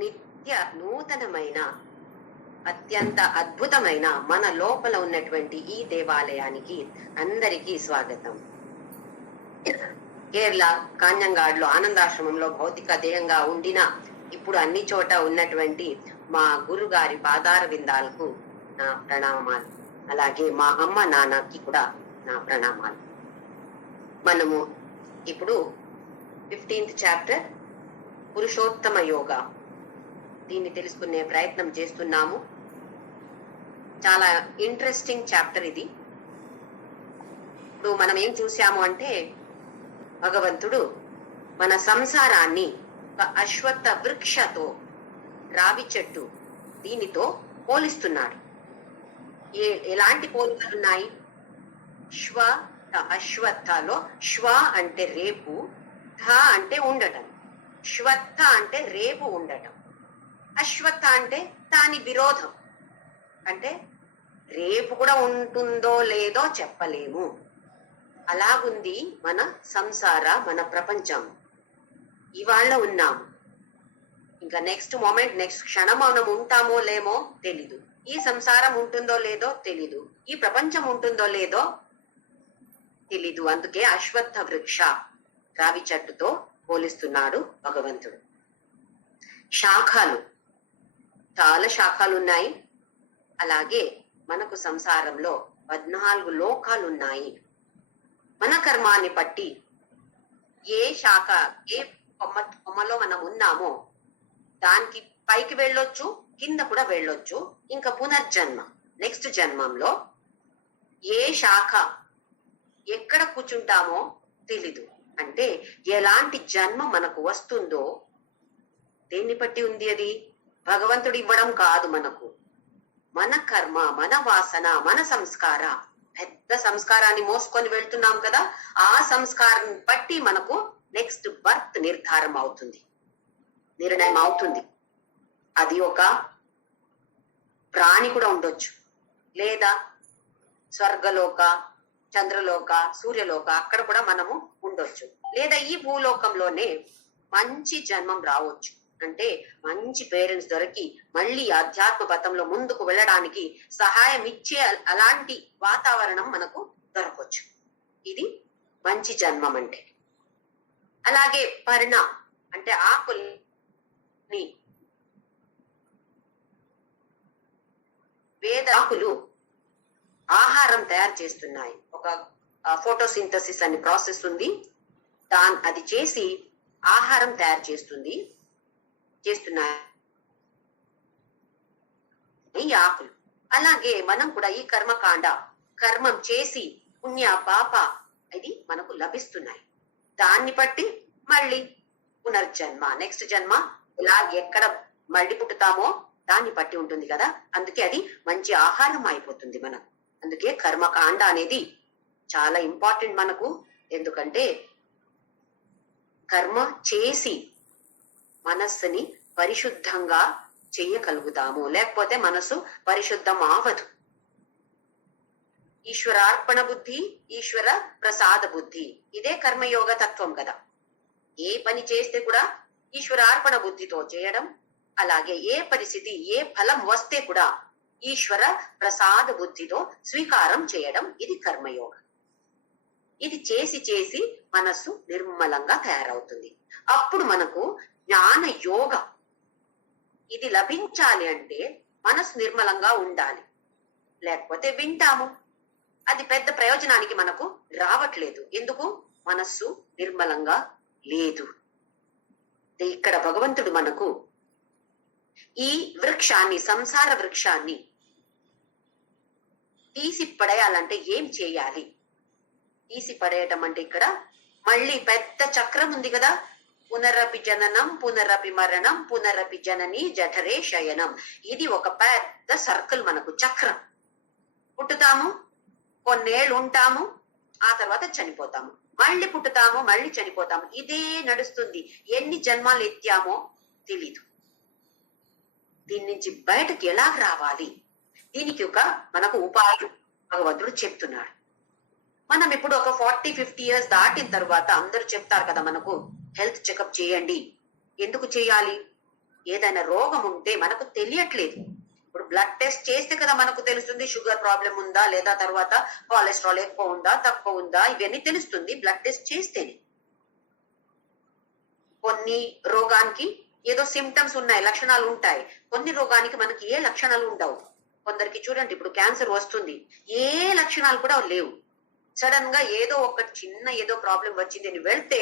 నిత్య నూతనమైన అత్యంత అద్భుతమైన మన లోపల ఉన్నటువంటి ఈ దేవాలయానికి అందరికీ స్వాగతం. కేరళ కాంజంగాడ్లో ఆనందాశ్రమంలో భౌతిక దేహంగా ఉండిన ఇప్పుడు అన్ని చోట ఉన్నటువంటి మా గురుగారి పాదార విందాలకు నా ప్రణామాలు. అలాగే మా అమ్మ నాన్నకి కూడా నా ప్రణామాలు. మనము ఇప్పుడు 15th చాప్టర్ పురుషోత్తమ యోగా దీన్ని తెలుసుకునే ప్రయత్నం చేస్తున్నాము. చాలా ఇంట్రెస్టింగ్ చాప్టర్ ఇది. ఇప్పుడు మనం ఏం చూసాము అంటే భగవంతుడు మన సంసారాన్ని ఒక అశ్వత్థ వృక్షతో, రావి చెట్టు దీనితో పోలిస్తున్నాడు. ఎలాంటి పోలికలున్నాయి? అశ్వత్థలో శ్వ అంటే రేపు, ధ అంటే ఉండటం, శ్వత్థ అంటే రేపు ఉండటం, అశ్వత్థ అంటే దాని విరోధం, అంటే రేపు కూడా ఉంటుందో లేదో చెప్పలేము. అలాగుంది మన సంసార, మన ప్రపంచం. ఇవాళ ఉన్నాము, ఇంకా నెక్స్ట్ మూమెంట్, నెక్స్ట్ క్షణం మనం ఉంటామో లేమో తెలీదు. ఈ సంసారం ఉంటుందో లేదో తెలీదు, ఈ ప్రపంచం ఉంటుందో లేదో తెలీదు. అందుకే అశ్వత్థ వృక్ష, రావి చెట్టుతో పోలిస్తున్నాడు భగవంతుడు. శాఖలు, చాలా శాఖలు ఉన్నాయి. అలాగే మనకు సంసారంలో 14 లోకాలున్నాయి. మన కర్మాన్ని బట్టి ఏ శాఖ, ఏ కొమ్మలో మనం ఉన్నామో దానికి పైకి వెళ్ళొచ్చు, కింద కూడా వెళ్ళొచ్చు. ఇంకా పునర్జన్మ, నెక్స్ట్ జన్మంలో ఏ శాఖ ఎక్కడ కూర్చుంటామో తెలీదు. అంటే ఎలాంటి జన్మ మనకు వస్తుందో దేన్ని బట్టి ఉంది. అది భగవంతుడు ఇవ్వడం కాదు మనకు. మన కర్మ, మన వాసన, మన సంస్కార, పెద్ద సంస్కారాన్ని మోసుకొని వెళ్తున్నాం కదా, ఆ సంస్కారం బట్టి మనకు నెక్స్ట్ బర్త్ నిర్ధారం అవుతుంది, నిర్ణయం అవుతుంది. అది ఒక ప్రాణి కూడా ఉండొచ్చు, లేదా స్వర్గలోక, చంద్రలోక, సూర్యలోక, అక్కడ కూడా మనము ఉండొచ్చు. లేదా ఈ భూలోకంలోనే మంచి జన్మం రావచ్చు. అంటే మంచి పేరెంట్స్ దొరికి మళ్ళీ ఆధ్యాత్మ పథంలో ముందుకు వెళ్ళడానికి సహాయం ఇచ్చే అలాంటి వాతావరణం మనకు దొరకవచ్చు. ఇది మంచి జన్మం అంటే. అలాగే పర్ణ అంటే ఆకుల్ని, వేదాకులు ఆహారం తయారు చేస్తున్నాయి. ఒక ఫోటోసింథసిస్ అనే ప్రాసెస్ ఉంది, అది చేసి ఆహారం తయారు చేస్తున్నాయి ఈ ఆకులు. అలాగే మనం కూడా ఈ కర్మకాండ, కర్మం చేసి పుణ్య పాప ఇది మనకు లభిస్తున్నాయి. దాన్ని బట్టి మళ్ళీ పునర్జన్మ, నెక్స్ట్ జన్మ ఇలా ఎక్కడ మళ్ళీ పుట్టుతామో దాన్ని బట్టి ఉంటుంది కదా. అందుకే అది మంచి ఆహారం అయిపోతుంది మనకు. అందుకే కర్మకాండ అనేది చాలా ఇంపార్టెంట్ మనకు. ఎందుకంటే కర్మ చేసి మనస్సుని పరిశుద్ధంగా చెయ్యగలుగుతాము, లేకపోతే మనసు పరిశుద్ధం ఆవదు. ఈశ్వరార్పణ బుద్ధి, ఈశ్వర ప్రసాద బుద్ధి, ఇదే కర్మయోగ తత్వం కదా. ఏ పని చేస్తే కూడా ఈశ్వరార్పణ బుద్ధితో చేయడం, అలాగే ఏ పరిస్థితి, ఏ ఫలం వస్తే కూడా ఈశ్వర ప్రసాద బుద్ధితో స్వీకారం చేయడం, ఇది కర్మయోగం. ఇది చేసి చేసి మనస్సు నిర్మలంగా తయారవుతుంది. అప్పుడు మనకు జ్ఞాన యోగ ఇది లభించాలి అంటే మనసు నిర్మలంగా ఉండాలి. లేకపోతే వింటాము, అది పెద్ద ప్రయోజనానికి మనకు రావట్లేదు. ఎందుకు? మనస్సు నిర్మలంగా లేదు. ఇక్కడ భగవంతుడు మనకు ఈ వృక్షాన్ని, సంసార వృక్షాన్ని తీసి పడేయాలంటే ఏం చేయాలి? తీసి పడేయటం అంటే ఇక్కడ మళ్ళీ పెద్ద చక్రం ఉంది కదా. పునరపి జననం, పునరపి మరణం, పునరపి జనని జఠరే శయనం. ఇది ఒక పెద్ద సర్కిల్ మనకు, చక్రం. పుట్టుతాము, కొన్నేళ్ళు ఉంటాము, ఆ తర్వాత చనిపోతాము, మళ్ళీ పుట్టుతాము, మళ్ళీ చనిపోతాము. ఇదే నడుస్తుంది. ఎన్ని జన్మాలు ఎత్తామో తెలీదు. దీని నుంచి బయటకు ఎలా రావాలి? దీనికి ఒక మనకు ఉపాయం భగవంతుడు చెప్తున్నాడు. మనం ఇప్పుడు ఒక 40-50 ఇయర్స్ దాటిన తర్వాత అందరూ చెప్తారు కదా మనకు, హెల్త్ చెకప్ చేయండి. ఎందుకు చేయాలి? ఏదైనా రోగం ఉంటే మనకు తెలియట్లేదు. ఇప్పుడు బ్లడ్ టెస్ట్ చేస్తే కదా మనకు తెలుస్తుంది షుగర్ ప్రాబ్లం ఉందా, లేదా తర్వాత కొలెస్ట్రాల్ ఎక్కువ ఉందా తక్కువ ఉందా, ఇవన్నీ తెలుస్తుంది బ్లడ్ టెస్ట్ చేస్తేనే. కొన్ని రోగానికి ఏదో సిమ్టమ్స్ ఉన్నాయి, లక్షణాలు ఉంటాయి. కొన్ని రోగానికి మనకి ఏ లక్షణాలు ఉండవు. కొందరికి చూడండి, ఇప్పుడు క్యాన్సర్ వస్తుంది, ఏ లక్షణాలు కూడా లేవు. సడన్ గా ఏదో ఒక చిన్న ఏదో ప్రాబ్లం వచ్చింది అని వెళ్తే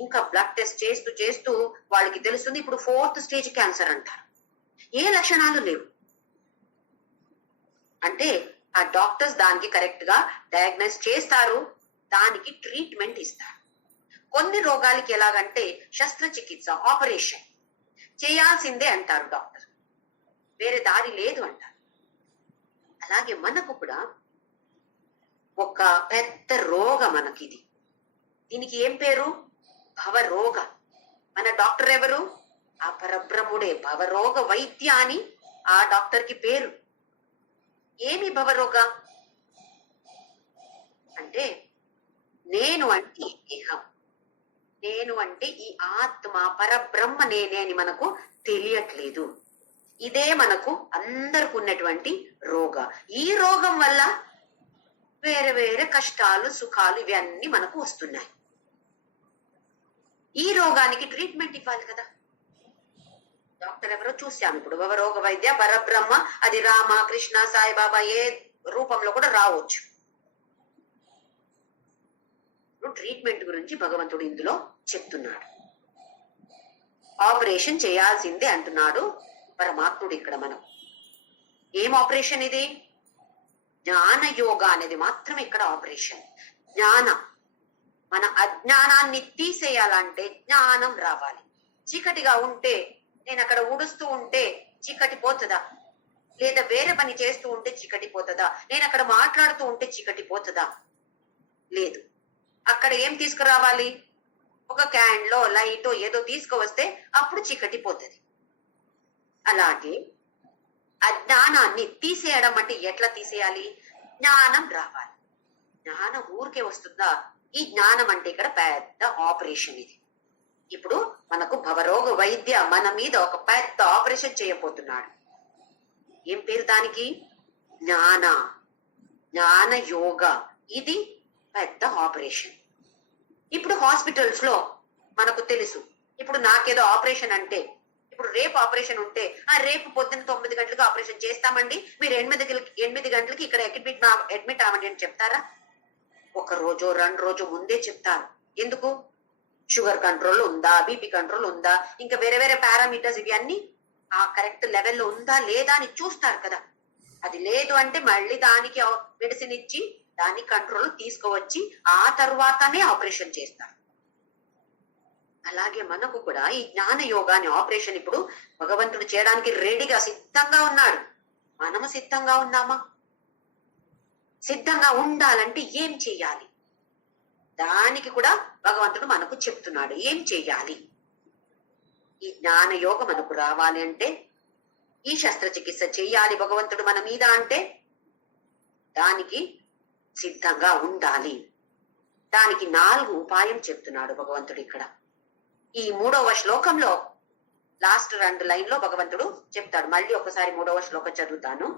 ఇంకా బ్లడ్ టెస్ట్ చేస్తూ చేస్తూ వాళ్ళకి తెలుస్తుంది ఇప్పుడు 4th స్టేజ్ క్యాన్సర్ అంటారు. ఏ లక్షణాలు లేవు. అంటే ఆ డాక్టర్స్ దానికి కరెక్ట్ గా డయాగ్నోస్ చేస్తారు, దానికి ట్రీట్మెంట్ ఇస్తారు. కొన్ని రోగాలకి ఎలాగంటే శస్త్రచికిత్స, ఆపరేషన్ చేయాల్సిందే అంటారు డాక్టర్, వేరే దారి లేదు అంటారు. అలాగే మనకు కూడా ఒక పెద్ద రోగం మనకిది. దీనికి ఏం పేరు? భవరోగ. మన డాక్టర్ ఎవరు? ఆ పరబ్రహ్ముడే. భవరోగ వైద్య అని ఆ డాక్టర్ కి పేరు. ఏమి భవరోగ అంటే, నేను అంటే దేహం, నేను అంటే ఈ ఆత్మ పరబ్రహ్మ నేనే అని మనకు తెలియట్లేదు. ఇదే మనకు అందరికి ఉన్నటువంటి రోగ. ఈ రోగం వల్ల వేరే వేరే కష్టాలు సుఖాలు ఇవన్నీ మనకు వస్తున్నాయి. ఈ రోగానికి ట్రీట్మెంట్ ఇవ్వాలి కదా. డాక్టర్ ఎవరో చూసాము. ఇప్పుడు భవరోగ వైద్య పరబ్రహ్మ, అది రామ కృష్ణ సాయిబాబా ఏ రూపంలో కూడా రావచ్చు. ట్రీట్మెంట్ గురించి భగవంతుడు ఇందులో చెప్తున్నాడు. ఆపరేషన్ చేయాల్సిందే అంటున్నాడు పరమాత్ముడు ఇక్కడ. మనం ఏం ఆపరేషన్ ఇది? జ్ఞాన యోగ అనేది మాత్రమే ఇక్కడ ఆపరేషన్. జ్ఞానం, మన అజ్ఞానాన్ని తీసేయాలంటే జ్ఞానం రావాలి. చీకటిగా ఉంటే, నేను అక్కడ ఊడుస్తూ ఉంటే చీకటి పోతుందా? లేదా వేరే పని చేస్తూ ఉంటే చీకటి పోతుందా? నేను అక్కడ మాట్లాడుతూ ఉంటే చీకటి పోతుందా? లేదు. అక్కడ ఏం తీసుకురావాలి? ఒక క్యాన్ లో లైట్ ఏదో తీసుకువస్తే అప్పుడు చీకటి పోతుంది. అలాగే అజ్ఞానాన్ని తీసేయడం అంటే ఎట్లా తీసేయాలి? జ్ఞానం రావాలి. జ్ఞానం ఊరికే వస్తుందా? ఈ జ్ఞానం అంటే ఇక్కడ పెద్ద ఆపరేషన్ ఇది. ఇప్పుడు మనకు భవరోగ వైద్య మన మీద ఒక పెద్ద ఆపరేషన్ చేయబోతున్నాడు. ఏం పేరు దానికి? జ్ఞాన జ్ఞాన యోగ. ఇది పెద్ద ఆపరేషన్. ఇప్పుడు హాస్పిటల్స్ లో మనకు తెలుసు, ఇప్పుడు నాకేదో ఆపరేషన్ అంటే, ఇప్పుడు రేపు ఆపరేషన్ ఉంటే రేపు పొద్దున్న 9 గంటలకు ఆపరేషన్ చేస్తామండి, మీరు 8 గంటలకి ఇక్కడ అడ్మిట్ అవ్వండి అని చెప్తారా? ఒక రోజు 2 రోజు ముందే చెప్తారు. ఎందుకు? షుగర్ కంట్రోల్ ఉందా, బీపీ కంట్రోల్ ఉందా, ఇంకా వేరే వేరే పారామీటర్స్ ఇవి అన్ని ఆ కరెక్ట్ లెవెల్లో ఉందా లేదా అని చూస్తారు కదా. అది లేదు అంటే మళ్ళీ దానికి మెడిసిన్ ఇచ్చి దాని కంట్రోల్ తీసుకువచ్చి ఆ తర్వాతనే ఆపరేషన్ చేస్తారు. అలాగే మనకు కూడా ఈ జ్ఞాన యోగాని ఆపరేషన్ ఇప్పుడు భగవంతుడు చేయడానికి రెడీగా సిద్ధంగా ఉన్నాడు. మనము సిద్ధంగా ఉన్నామా? సిద్ధంగా ఉండాలంటే ఏం చెయ్యాలి? దానికి కూడా భగవంతుడు మనకు చెప్తున్నాడు ఏం చెయ్యాలి. ఈ జ్ఞాన యోగం మనకు రావాలి అంటే, ఈ శస్త్రచికిత్స చెయ్యాలి భగవంతుడు మన మీద అంటే, దానికి సిద్ధంగా ఉండాలి. దానికి 4 ఉపాయం చెప్తున్నాడు భగవంతుడు ఇక్కడ. ఈ 3వ శ్లోకంలో లాస్ట్ 2 లైన్ లో భగవంతుడు చెప్తాడు. మళ్ళీ ఒకసారి 3వ శ్లోకం చదువుతాను.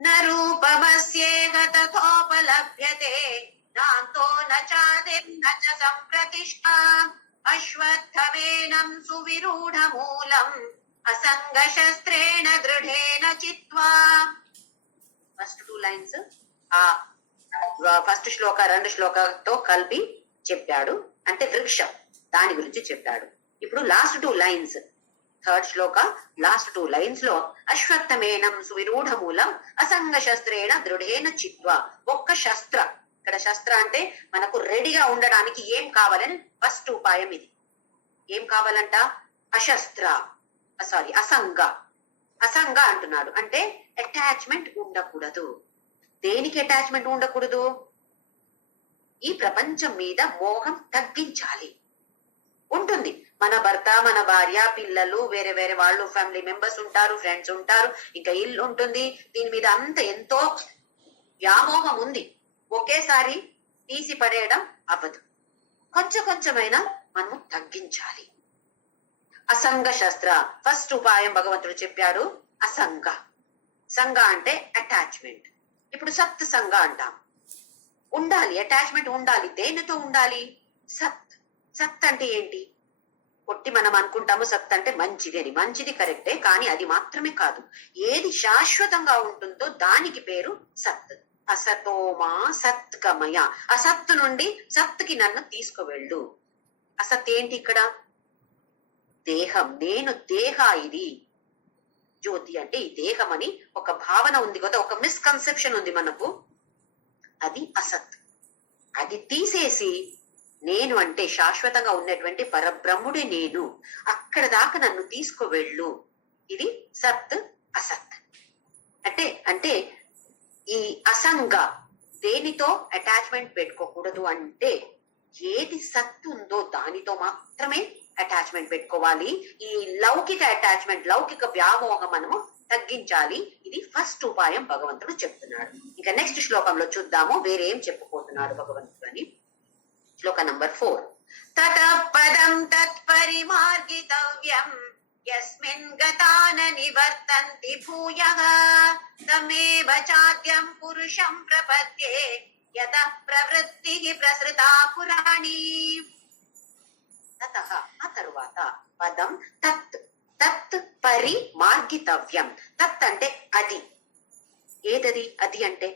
నరూపమస్యేహ తథోపలభ్యతే నాంతో నచాదిం నచ సంప్రతిష్ఠా అశ్వత్థమేనం సువిరూఢమూలం అసంగ శస్త్రేణ దృఢేన చిత్వా. ఫస్ట్ 2 లైన్స్ ఆ ఫస్ట్ శ్లోక 2 శ్లోకాలతో కలిపి చెప్పాడు. అంటే వృక్షం దాని గురించి చెప్పాడు. ఇప్పుడు లాస్ట్ 2 లైన్స్, 3rd శ్లోక లాస్ట్ 2 లైన్స్ లో అశ్వత్థమేనం సువిరూఢమూలం అసంగ శస్త్రేణ దృఢేన చిత్వా. ఒక్క శస్త్ర, ఇక్కడ శస్త్ర అంటే మనకు రెడీగా ఉండడానికి ఏం కావాలని ఫస్ట్ ఉపాయం ఇది. ఏం కావాలంట? అశస్త్ర, అసంగ. అసంగ అంటున్నాడు అంటే అటాచ్మెంట్ ఉండకూడదు. దేనికి అటాచ్మెంట్ ఉండకూడదు? ఈ ప్రపంచం మీద మోహం తగ్గించాలి. ఉంటుంది, మన భర్త, మన భార్య, పిల్లలు, వేరే వేరే వాళ్ళు, ఫ్యామిలీ మెంబర్స్ ఉంటారు, ఫ్రెండ్స్ ఉంటారు, ఇంకా ఇల్లు ఉంటుంది. దీని మీద అంత ఎంతో వ్యామోహం ఉంది. ఒకేసారి తీసి పడేయడం అవ్వదు. కొంచెం కొంచెమైనా మనము తగ్గించాలి. అసంగ శస్త్ర. ఫస్ట్ ఉపాయం భగవంతుడు చెప్పాడు అసంగ. సంగ అంటే అటాచ్మెంట్. ఇప్పుడు సత్ సంగ అంటాం. ఉండాలి, అటాచ్మెంట్ ఉండాలి. దేనితో ఉండాలి? సత్. సత్ అంటే ఏంటి? కొట్టి మనం అనుకుంటాము సత్ అంటే మంచిది అని. మంచిది కరెక్టే, కానీ అది మాత్రమే కాదు. ఏది శాశ్వతంగా ఉంటుందో దానికి పేరు సత్. అసతోమా సత్కమయ. అసత్తు నుండి సత్తుకి నన్ను తీసుకువెళ్ళు. అసత్ ఏంటి ఇక్కడ? దేహం. నేను దేహ. ఇది జ్యోతి అంటే ఈ దేహం అని ఒక భావన ఉంది కదా, ఒక మిస్కన్సెప్షన్ ఉంది మనకు. అది అసత్. అది తీసేసి నేను అంటే శాశ్వతంగా ఉన్నటువంటి పరబ్రహ్ముడే నేను, అక్కడ దాకా నన్ను తీసుకువెళ్ళు. ఇది సత్ అసత్ అంటే. అంటే ఈ అసంగ, దేనితో అటాచ్మెంట్ పెట్టుకోకూడదు అంటే ఏది సత్ ఉందో దానితో మాత్రమే అటాచ్మెంట్ పెట్టుకోవాలి. ఈ లౌకిక అటాచ్మెంట్, లౌకిక వ్యామోహం మనము తగ్గించాలి. ఇది ఫస్ట్ ఉపాయం భగవంతుడు చెప్తున్నాడు. ఇంకా నెక్స్ట్ శ్లోకంలో చూద్దాము వేరేం చెప్పుకోతున్నాడు భగవంతుడు అని. శ్లోక నంబర్ 4. తత పదం తత్పరిమార్గితవ్యం యస్మిన్ గతాన నివర్తంతి భూయః తమేవ చాద్యం పురుషం ప్రపద్యే యతః ప్రవృత్తిః ప్రసృతా పురాణి. తతః ఆ తరువాత పదం తత్. తత్ పరిమార్గితవ్యం. తత్ అంటే అది. ఏదది? అది అంటే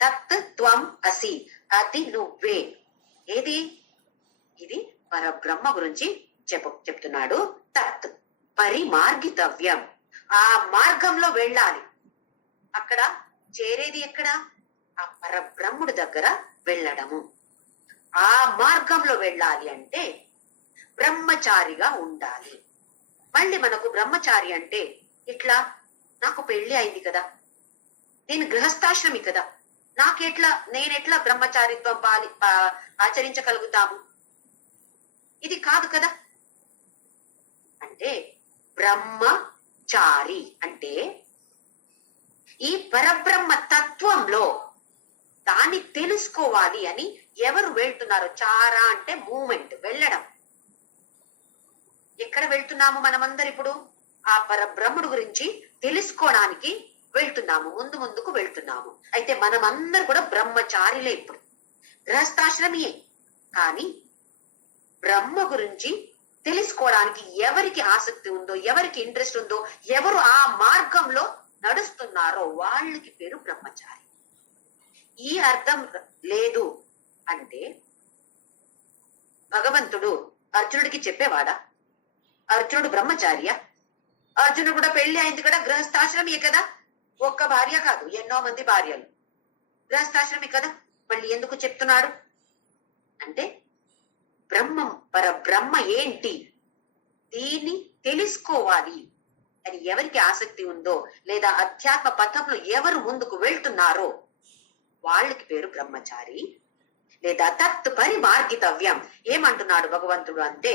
తత్ త్వం అసి. అది నువ్వే. ఏది? ఇది పరబ్రహ్మ గురించి చెప్తున్నాడు. తత్ పరిమార్గితవ్యం. ఆ మార్గంలో వెళ్ళాలి. అక్కడ చేరేది ఎక్కడ? ఆ పరబ్రహ్ముడి దగ్గర వెళ్ళడము. ఆ మార్గంలో వెళ్ళాలి అంటే బ్రహ్మచారిగా ఉండాలి. మళ్ళీ మనకు బ్రహ్మచారి అంటే ఇట్లా, నాకు పెళ్లి అయింది కదా, నేను గృహస్థాశ్రమి కదా, నేనెట్లా బ్రహ్మచారిత్వం ఆచరించగలుగుతాము? ఇది కాదు కదా. అంటే బ్రహ్మచారి అంటే ఈ పరబ్రహ్మ తత్వంలో దాన్ని తెలుసుకోవాలి అని ఎవరు వెళ్తున్నారు? చారా అంటే మూమెంట్, వెళ్ళడం. ఎక్కడ వెళ్తున్నాము మనమందరు ఇప్పుడు? ఆ పరబ్రహ్ముడు గురించి తెలుసుకోవడానికి వెళ్తున్నాము, ముందుకు వెళ్తున్నాము. అయితే మనమందరూ కూడా బ్రహ్మచారిలే. ఇప్పుడు గృహస్థాశ్రమియే, కానీ బ్రహ్మ గురించి తెలుసుకోవడానికి ఎవరికి ఆసక్తి ఉందో, ఎవరికి ఇంట్రెస్ట్ ఉందో, ఎవరు ఆ మార్గంలో నడుస్తున్నారో వాళ్ళకి పేరు బ్రహ్మచారి. ఈ అర్థం లేదు అంటే భగవంతుడు అర్జునుడికి చెప్పేవాడా? అర్జునుడు బ్రహ్మచార్య? అర్జునుడు కూడా పెళ్లి అయింది కదా, గృహస్థాశ్రమి కదా. ఒక్క భార్య కాదు, ఎన్నో మంది భార్యలు. గృహస్థాశ్రమి కదా. మళ్ళీ ఎందుకు చెప్తున్నాడు అంటే పరబ్రహ్మ ఏంటి, దీన్ని తెలుసుకోవాలి అని ఎవరికి ఆసక్తి ఉందో, లేదా అధ్యాత్మ పథంలో ఎవరు ముందుకు వెళ్తున్నారో వాళ్ళకి పేరు బ్రహ్మచారి. లేదా తత్ పరిమార్గితవ్యం. ఏమంటున్నాడు భగవంతుడు అంటే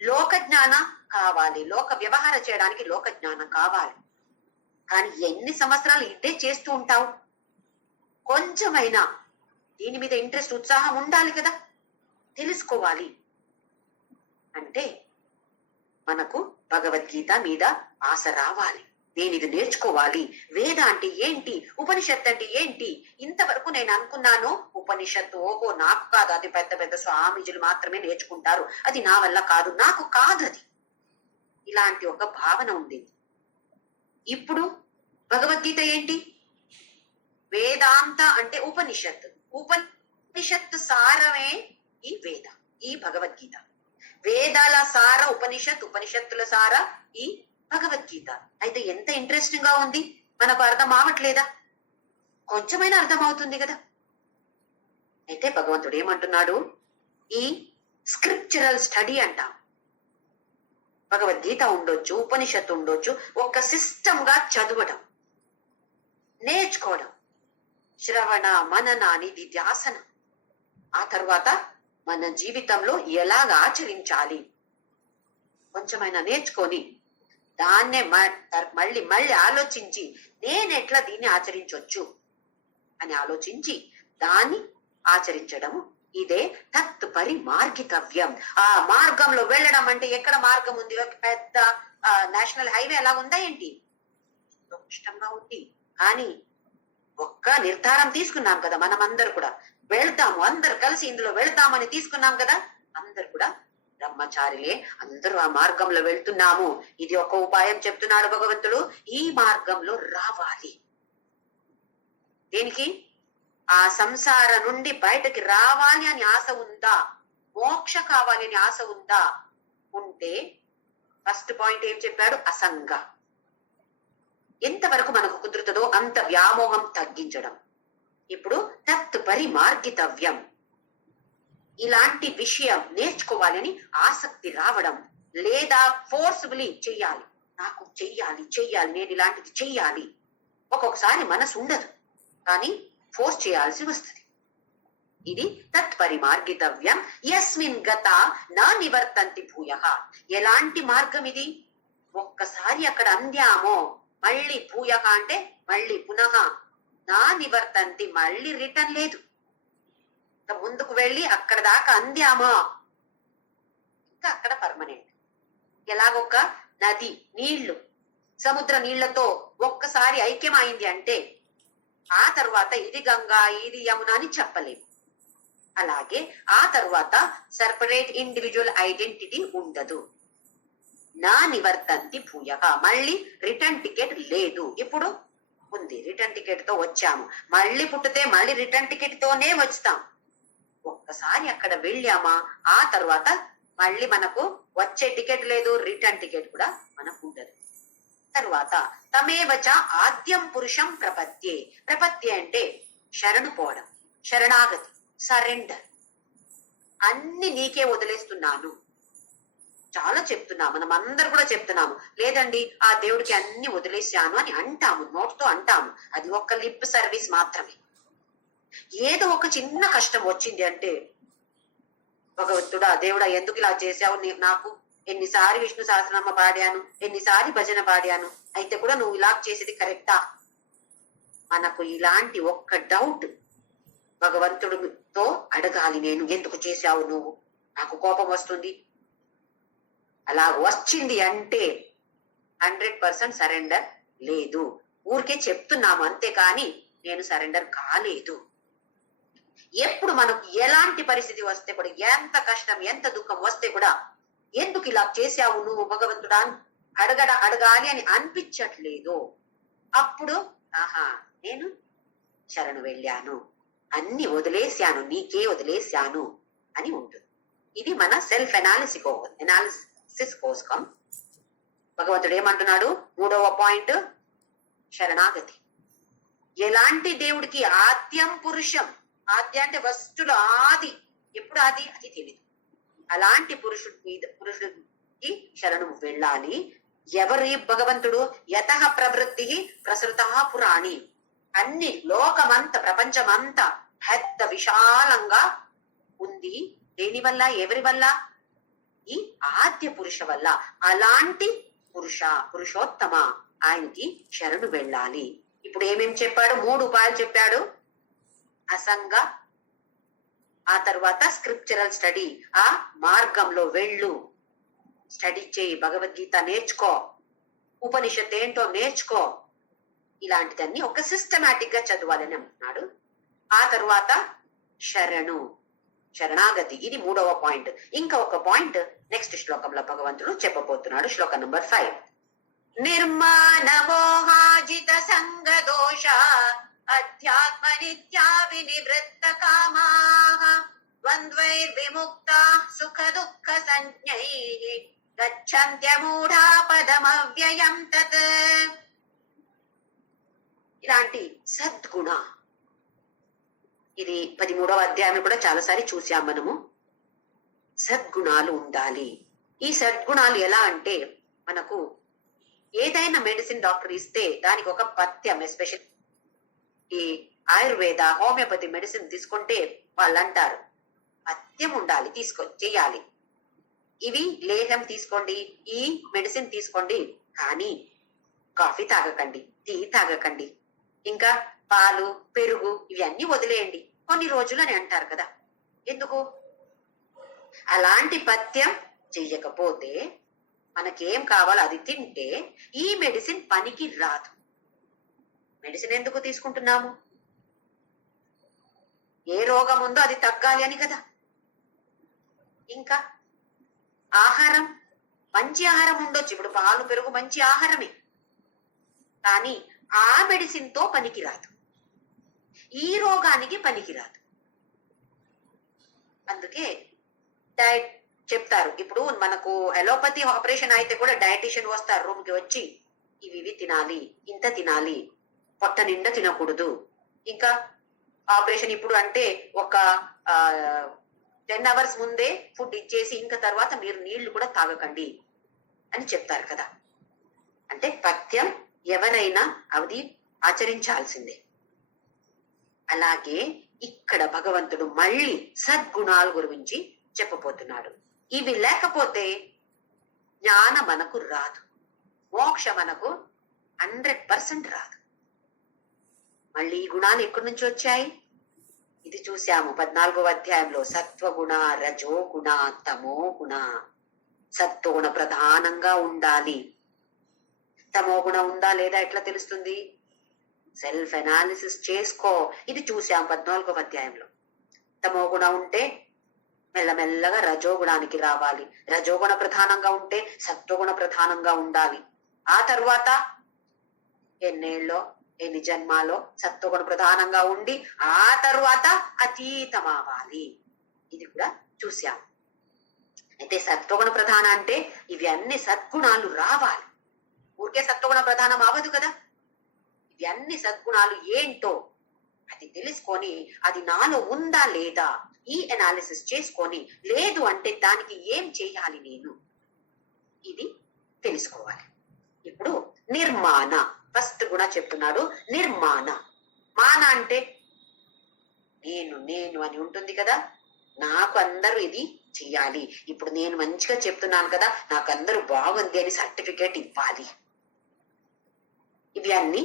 లోక జ్ఞానం కావాలి, లోక వ్యవహారం చేయడానికి లోక జ్ఞానం కావాలి. కానీ ఎన్ని సంవత్సరాలు ఇదే చేస్తూ ఉంటావు? కొంచెమైనా దీని మీద ఇంట్రెస్ట్, ఉత్సాహం ఉండాలి కదా, తెలుసుకోవాలి. అంటే మనకు భగవద్గీత మీద ఆశ రావాలి, నేను ఇది నేర్చుకోవాలి. వేద అంటే ఏంటి, ఉపనిషత్తు అంటే ఏంటి? ఇంతవరకు నేను అనుకున్నాను ఉపనిషత్తు ఓహో నాకు కాదు, అది పెద్ద పెద్ద స్వామీజులు మాత్రమే నేర్చుకుంటారు, అది నా వల్ల కాదు, నాకు కాదు అది. ఇలాంటి ఒక భావన ఉండేది. ఇప్పుడు భగవద్గీత ఏంటి? వేదాంత అంటే ఉపనిషత్తు. ఉపనిషత్తు సారమే ఈ వేద, ఈ భగవద్గీత. వేదాల సార ఉపనిషత్, ఉపనిషత్తుల సార ఈ భగవద్గీత. అయితే ఎంత ఇంట్రెస్టింగ్ గా ఉంది, మనకు అర్థం అవట్లేదా? కొంచెమైనా అర్థం అవుతుంది కదా. అయితే భగవంతుడు ఏమంటున్నాడు, ఈ స్క్రిప్చరల్ స్టడీ అంటాం. భగవద్గీత ఉండొచ్చు, ఉపనిషత్తు ఉండొచ్చు, ఒక సిస్టమ్ గా చదవడం, నేర్చుకోవడం, శ్రవణ మనన నిధిధ్యాసన. ఆ తర్వాత మన జీవితంలో ఎలాగ ఆచరించాలి కొంచెమైనా నేర్చుకొని దాన్నే మళ్ళీ ఆలోచించి నేనెట్లా దీన్ని ఆచరించవచ్చు అని ఆలోచించి దాన్ని ఆచరించడము ఇదే తత్ పరిమార్గితవ్యం. ఆ మార్గంలో వెళ్ళడం అంటే ఎక్కడ మార్గం ఉంది? ఒక పెద్ద నేషనల్ హైవే అలా ఉందా ఏంటి? కష్టంగా ఉంది. కానీ ఒక్క నిర్ధారం తీసుకున్నాం కదా మనం అందరు కూడా, వెళ్తాము అందరు కలిసి ఇందులో వెళ్తామని తీసుకున్నాం కదా, అందరు కూడా బ్రహ్మచారిలే, అందరూ ఆ మార్గంలో వెళ్తున్నాము. ఇది ఒక ఉపాయం చెప్తున్నాడు భగవంతుడు. ఈ మార్గంలో రావాలి. దేనికి? ఆ సంసార నుండి బయటకి రావాలి అని ఆశ ఉందా? మోక్ష కావాలి అని ఆశ ఉందా? ఉంటే ఫస్ట్ పాయింట్ ఏం చెప్పాడు? అసంగ. ఎంతవరకు మనకు కుదురుతుందో అంత వ్యామోహం తగ్గించడం. ఇప్పుడు తత్ పరిమార్గితవ్యం. ఇలాంటి విషయం నేర్చుకోవాలని ఆసక్తి రావడం, లేదా ఫోర్స్ఫుల్లీ చెయ్యాలి, నాకు చెయ్యాలి చెయ్యాలి, నేను ఇలాంటిది చెయ్యాలి. ఒక్కొక్కసారి మనసు ఉండదు, కానీ ఫోర్స్ చేయాల్సి వస్తుంది. ఇది తత్పరిమార్గితవ్యం. యస్మిన్ గత నా నివర్తంతి భూయః. ఎలాంటి మార్గం ఇది? ఒక్కసారి అక్కడ అంద్యామో మళ్ళీ భూయః అంటే మళ్ళీ పునః, నా నివర్తంతి మళ్ళీ రిటర్న్ లేదు. ముందుకు వెళ్ళి అక్కడ దాకా అంద్యామో ఇంకా అక్కడ పర్మనెంట్. ఎలాగొక్క నది నీళ్లు సముద్ర నీళ్లతో ఒక్కసారి ఐక్యమైంది అంటే ఆ తర్వాత ఇది గంగా ఇది యమున అని చెప్పలేము. అలాగే ఆ తర్వాత సెపరేట్ ఇండివిజువల్ ఐడెంటిటీ ఉండదు. నా నివర్తంతి భూయః. మళ్ళీ రిటర్న్ టికెట్ లేదు. ఇప్పుడు ఉంది, రిటర్న్ టికెట్ తో వచ్చాము. మళ్ళీ పుట్టితే మళ్ళీ రిటర్న్ టికెట్ తోనే వస్తాం. ఒక్కసారి అక్కడ వెళ్ళామా ఆ తర్వాత మళ్ళీ మనకు వచ్చే టికెట్ లేదు, రిటర్న్ టికెట్ కూడా మనకు ఉండదు. తరువాత తమేవచ ఆద్యం పురుషం ప్రపత్యే. ప్రపత్తి అంటే శరణు పోవడం, శరణాగతి, సరెండర్. అన్ని నీకే వదిలేస్తున్నాను. చాలా చెప్తున్నాము, మనం అందరు కూడా చెప్తున్నాము. లేదండి ఆ దేవుడికి అన్ని వదిలేశాను అని అంటాము, నోట్తో అంటాము. అది ఒక్క లిప్ సర్వీస్ మాత్రమే. ఏదో ఒక చిన్న కష్టం వచ్చింది అంటే భగవంతుడా దేవుడా ఎందుకు ఇలా చేశావు, నాకు ఎన్నిసారి విష్ణు సహస్రనామ పాడాను, ఎన్నిసారి భజన పాడాను, అయితే కూడా నువ్వు ఇలా చేసేది కరెక్టా? మనకు ఇలాంటి ఒక్క డౌట్ భగవంతుడితో అడగాలి. నేను ఎందుకు చేశావు నువ్వు, నాకు కోపం వస్తుంది. అలా వచ్చింది అంటే 100% సరెండర్ లేదు. ఊరికే చెప్తున్నాము అంతేకాని నేను సరెండర్ కాలేదు. ఎప్పుడు మనకు ఎలాంటి పరిస్థితి వస్తే కూడా, ఎంత కష్టం ఎంత దుఃఖం వస్తే కూడా ఎందుకు ఇలా చేశావు నువ్వు భగవంతుడా అడగాలి అని అనిపించట్లేదు, అప్పుడు ఆహా నేను శరణు వెళ్ళాను, అన్ని వదిలేశాను, నీకే వదిలేశాను అని ఉంటుంది. ఇది మన సెల్ఫ్ ఎనాలిసిస్ కోసం భగవంతుడు ఏమంటున్నాడు? 3వ పాయింట్ శరణాగతి. ఎలాంటి దేవుడికి? ఆద్యం పురుషం. ఆద్య అంటే వస్తుడు ఆది. ఎప్పుడు ఆది అది తెలియదు. అలాంటి పురుషుడికి శరణు వెళ్ళాలి. ఎవరి భగవంతుడు? యతః ప్రవృత్తి ప్రసృత పురాణి. అన్ని లోకమంతా ప్రపంచమంతా పెద్ద విశాలంగా ఉంది. దేని వల్ల? ఎవరి వల్ల? ఈ ఆద్య పురుష వల్ల. అలాంటి పురుషోత్తమ ఆయనకి శరణు వెళ్ళాలి. ఇప్పుడు ఏమేం చెప్పాడు? 3 ఉపాయాలు చెప్పాడు. అసంగ, ఆ తర్వాత స్క్రిప్చరల్ స్టడీ, ఆ మార్గంలో వెళ్ళు, స్టడీ చేయి, భగవద్గీత నేర్చుకో, ఉపనిషత్ ఏంటో నేర్చుకో. ఇలాంటిదన్నీ ఒక సిస్టమాటిక్ గా చదవాలని అంటున్నాడు. ఆ తర్వాత శరణాగతి. ఇది 3వ పాయింట్. ఇంకా ఒక పాయింట్ నెక్స్ట్ శ్లోకంలో భగవంతుడు చెప్పబోతున్నాడు. శ్లోకం నంబర్ 5. నిర్మాణమోహాజిత సంగ దోష అధ్యాత్మ నిత్యా వినివృత్త కామాః ద్వంద్వైర్విముక్తాః సుఖ దుఃఖ సంజ్ఞైః గచ్చంత్యమూఢా పదమవ్యయం తత్. ఇలాంటి సద్గుణ, ఇది 13వ అధ్యాయం కూడా చాలాసారి చూసాం మనము. సద్గుణాలు ఉండాలి. ఈ సద్గుణాలు ఎలా అంటే, మనకు ఏదైనా మెడిసిన్ డాక్టర్ ఇస్తే దానికి ఒక పథ్యం, ఎస్పెషల్ ఈ ఆయుర్వేద హోమియోపతి మెడిసిన్ తీసుకుంటే వాళ్ళు అంటారు పథ్యం ఉండాలి, చెయ్యాలి. ఇవి లేహం తీసుకోండి, ఈ మెడిసిన్ తీసుకోండి, కానీ కాఫీ తాగకండి, టీ తాగకండి, ఇంకా పాలు పెరుగు ఇవన్నీ వదిలేయండి కొన్ని రోజులు అని అంటారు కదా. ఎందుకు? అలాంటి పథ్యం చెయ్యకపోతే మనకేం కావాలో అది తింటే ఈ మెడిసిన్ పనికి రాదు. మెడిసిన్ ఎందుకు తీసుకుంటున్నాము? ఏ రోగం ఉందో అది తగ్గాలి అని కదా. ఇంకా ఆహారం, మంచి ఆహారం ఉండొచ్చు. ఇప్పుడు పాలు పెరుగు మంచి ఆహారమే, కానీ ఆ మెడిసిన్ తో పనికిరాదు, ఈ రోగానికి పనికిరాదు. అందుకే డైట్ చెప్తారు. ఇప్పుడు మనకు అలోపతి ఆపరేషన్ అయితే కూడా డైటీషియన్ వస్తారు రూమ్ కి వచ్చి, ఇవి తినాలి, ఇంత తినాలి, పొట్ట నిండా తినకూడదు. ఇంకా ఆపరేషన్ ఇప్పుడు అంటే ఒక 10 hours ముందే ఫుడ్ ఇచ్చేసి ఇంకా తర్వాత మీరు నీళ్లు కూడా తాగకండి అని చెప్తారు కదా. అంటే పథ్యం ఎవరైనా అది ఆచరించాల్సిందే. అలాగే ఇక్కడ భగవంతుడు మళ్ళీ సద్గుణాల గురించి చెప్పబోతున్నాడు. ఇవి లేకపోతే జ్ఞానం మనకు రాదు, మోక్ష మనకు 100% రాదు. మళ్ళీ ఈ గుణాలు ఎక్కడి నుంచి వచ్చాయి? ఇది చూసాము 14వ అధ్యాయంలో. సత్వగుణ, రజోగుణ, తమోగుణ. సత్వగుణ ప్రధానంగా ఉండాలి. తమోగుణ ఉందా లేదా ఎట్లా తెలుస్తుంది? సెల్ఫ్ అనాలిసిస్ చేసుకో. ఇది చూసాం 14వ అధ్యాయంలో. తమోగుణ ఉంటే మెల్లమెల్లగా రజోగుణానికి రావాలి. రజోగుణ ప్రధానంగా ఉంటే సత్వగుణ ప్రధానంగా ఉండాలి. ఆ తర్వాత ఎన్నేళ్ళలో, ఎన్ని జన్మాలో సత్వగుణ ప్రధానంగా ఉండి ఆ తరువాత అతీతమవ్వాలి. ఇది కూడా చూసాం. అయితే సత్వగుణ ప్రధాన అంటే ఇవి అన్ని సద్గుణాలు రావాలి. ఊరికే సత్వగుణ ప్రధానం అవ్వదు కదా. ఇవి అన్ని సద్గుణాలు ఏంటో అది తెలుసుకొని అది నాలో ఉందా లేదా ఈ అనాలిసిస్ చేసుకొని, లేదు అంటే దానికి ఏం చేయాలి నేను, ఇది తెలుసుకోవాలి. ఇప్పుడు నిర్మాణ ఫస్ట్ గుణ చెప్తున్నాడు. నిర్మాణ. మాన అంటే నేను నేను అని ఉంటుంది కదా. నాకు అందరూ ఇది చెయ్యాలి. ఇప్పుడు నేను మంచిగా చెప్తున్నాను కదా, నాకు అందరూ బాగుంది అని సర్టిఫికేట్ ఇవ్వాలి. ఇవి అన్ని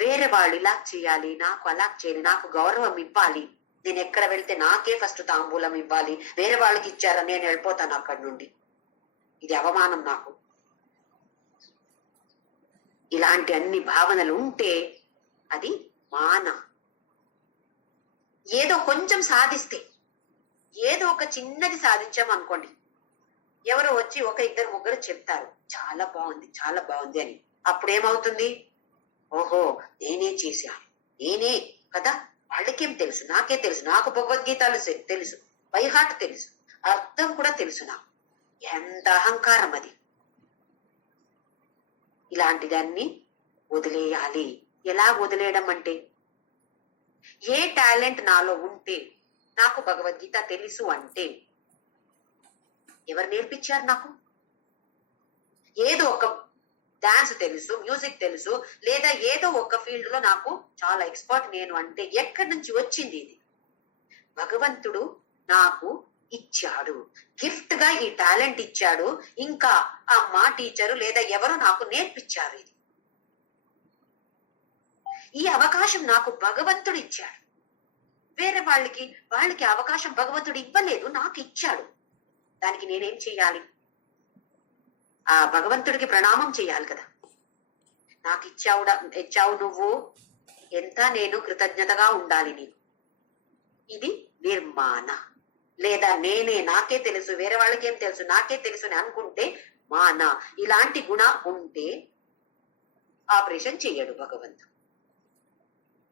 వేరే వాళ్ళు ఇలా చేయాలి, నాకు అలా చేయాలి, నాకు గౌరవం ఇవ్వాలి, నేను ఎక్కడ వెళ్తే నాకే ఫస్ట్ తాంబూలం ఇవ్వాలి, వేరే వాళ్ళకి ఇచ్చారని నేను వెళ్ళిపోతాను అక్కడి నుండి, ఇది అవమానం నాకు. ఇలాంటి అన్ని భావనలు ఉంటే అది మాన. ఏదో కొంచెం సాధిస్తే, ఏదో ఒక చిన్నది సాధించాం అనుకోండి, ఎవరో వచ్చి ఒక ఇద్దరు ముగ్గురు చెప్తారు చాలా బాగుంది చాలా బాగుంది అని. అప్పుడేమవుతుంది? ఓహో నేనే చేశాను, నేనే కదా, వాళ్ళకేం తెలుసు, నాకే తెలుసు, నాకు భగవద్గీతలు తెలుసు, బైహార్ట్ తెలుసు, అర్థం కూడా తెలుసు నాకు. ఎంత అహంకారం అది. ఇలాంటిదాన్ని వదిలేయాలి. ఎలా వదిలేయడం అంటే, ఏ టాలెంట్ నాలో ఉంటే, నాకు భగవద్గీత తెలుసు అంటే ఎవరు నేర్పించారు నాకు? ఏదో ఒక డాన్స్ తెలుసు, మ్యూజిక్ తెలుసు, లేదా ఏదో ఒక ఫీల్డ్ లో నాకు చాలా ఎక్స్పర్ట్ నేను అంటే ఎక్కడి నుంచి వచ్చింది? ఇది భగవంతుడు నాకు ఇచ్చాడు, గిఫ్ట్ గా ఈ టాలెంట్ ఇచ్చాడు. ఇంకా అమ్మ, టీచరు లేదా ఎవరు నాకు నేర్పించారు. ఇది ఈ అవకాశం నాకు భగవంతుడు ఇచ్చాడు. వేరే వాళ్ళకి అవకాశం భగవంతుడు ఇవ్వలేదు, నాకు ఇచ్చాడు. దానికి నేనేం చెయ్యాలి? ఆ భగవంతుడికి ప్రణామం చేయాలి కదా. నాకు ఇచ్చావు నువ్వు, ఎంత నేను కృతజ్ఞతగా ఉండాలి నీకు. ఇది నిర్మాణ. లేదా నేనే, నాకే తెలుసు, వేరే వాళ్ళకి ఏం తెలుసు, నాకే తెలుసు అని అనుకుంటే మాన. ఇలాంటి గుణ ఉంటే ఆపరేషన్ చెయ్యడు భగవంతుడు.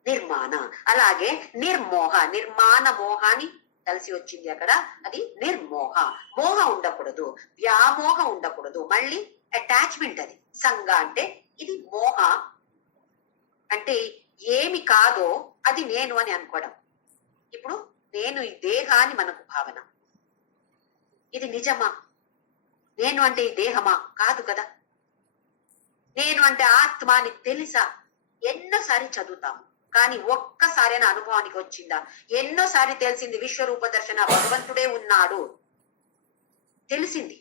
నిర్మాణ. అలాగే నిర్మోహ. నిర్మాణ మోహాని కలిసి వచ్చింది అక్కడ. అది నిర్మోహ. మోహ ఉండకూడదు, వ్యామోహ ఉండకూడదు. మళ్ళీ అటాచ్మెంట్. అది సంగ అంటే ఇది మోహ అంటే ఏమి కాదో అది నేను అని అనుకోవడం. ఇప్పుడు నేను ఈ దేహాన్ని మనకు భావన, ఇది నిజమా? నేను అంటే ఈ దేహమా? కాదు కదా. నేను అంటే ఆత్మ అని తెలుసా? ఎన్నోసారి చదువుతాము, కానీ ఒక్కసారైనా అనుభవానికి వచ్చిందా? ఎన్నోసారి తెలిసింది విశ్వరూప దర్శన, భగవంతుడే ఉన్నాడు తెలిసింది.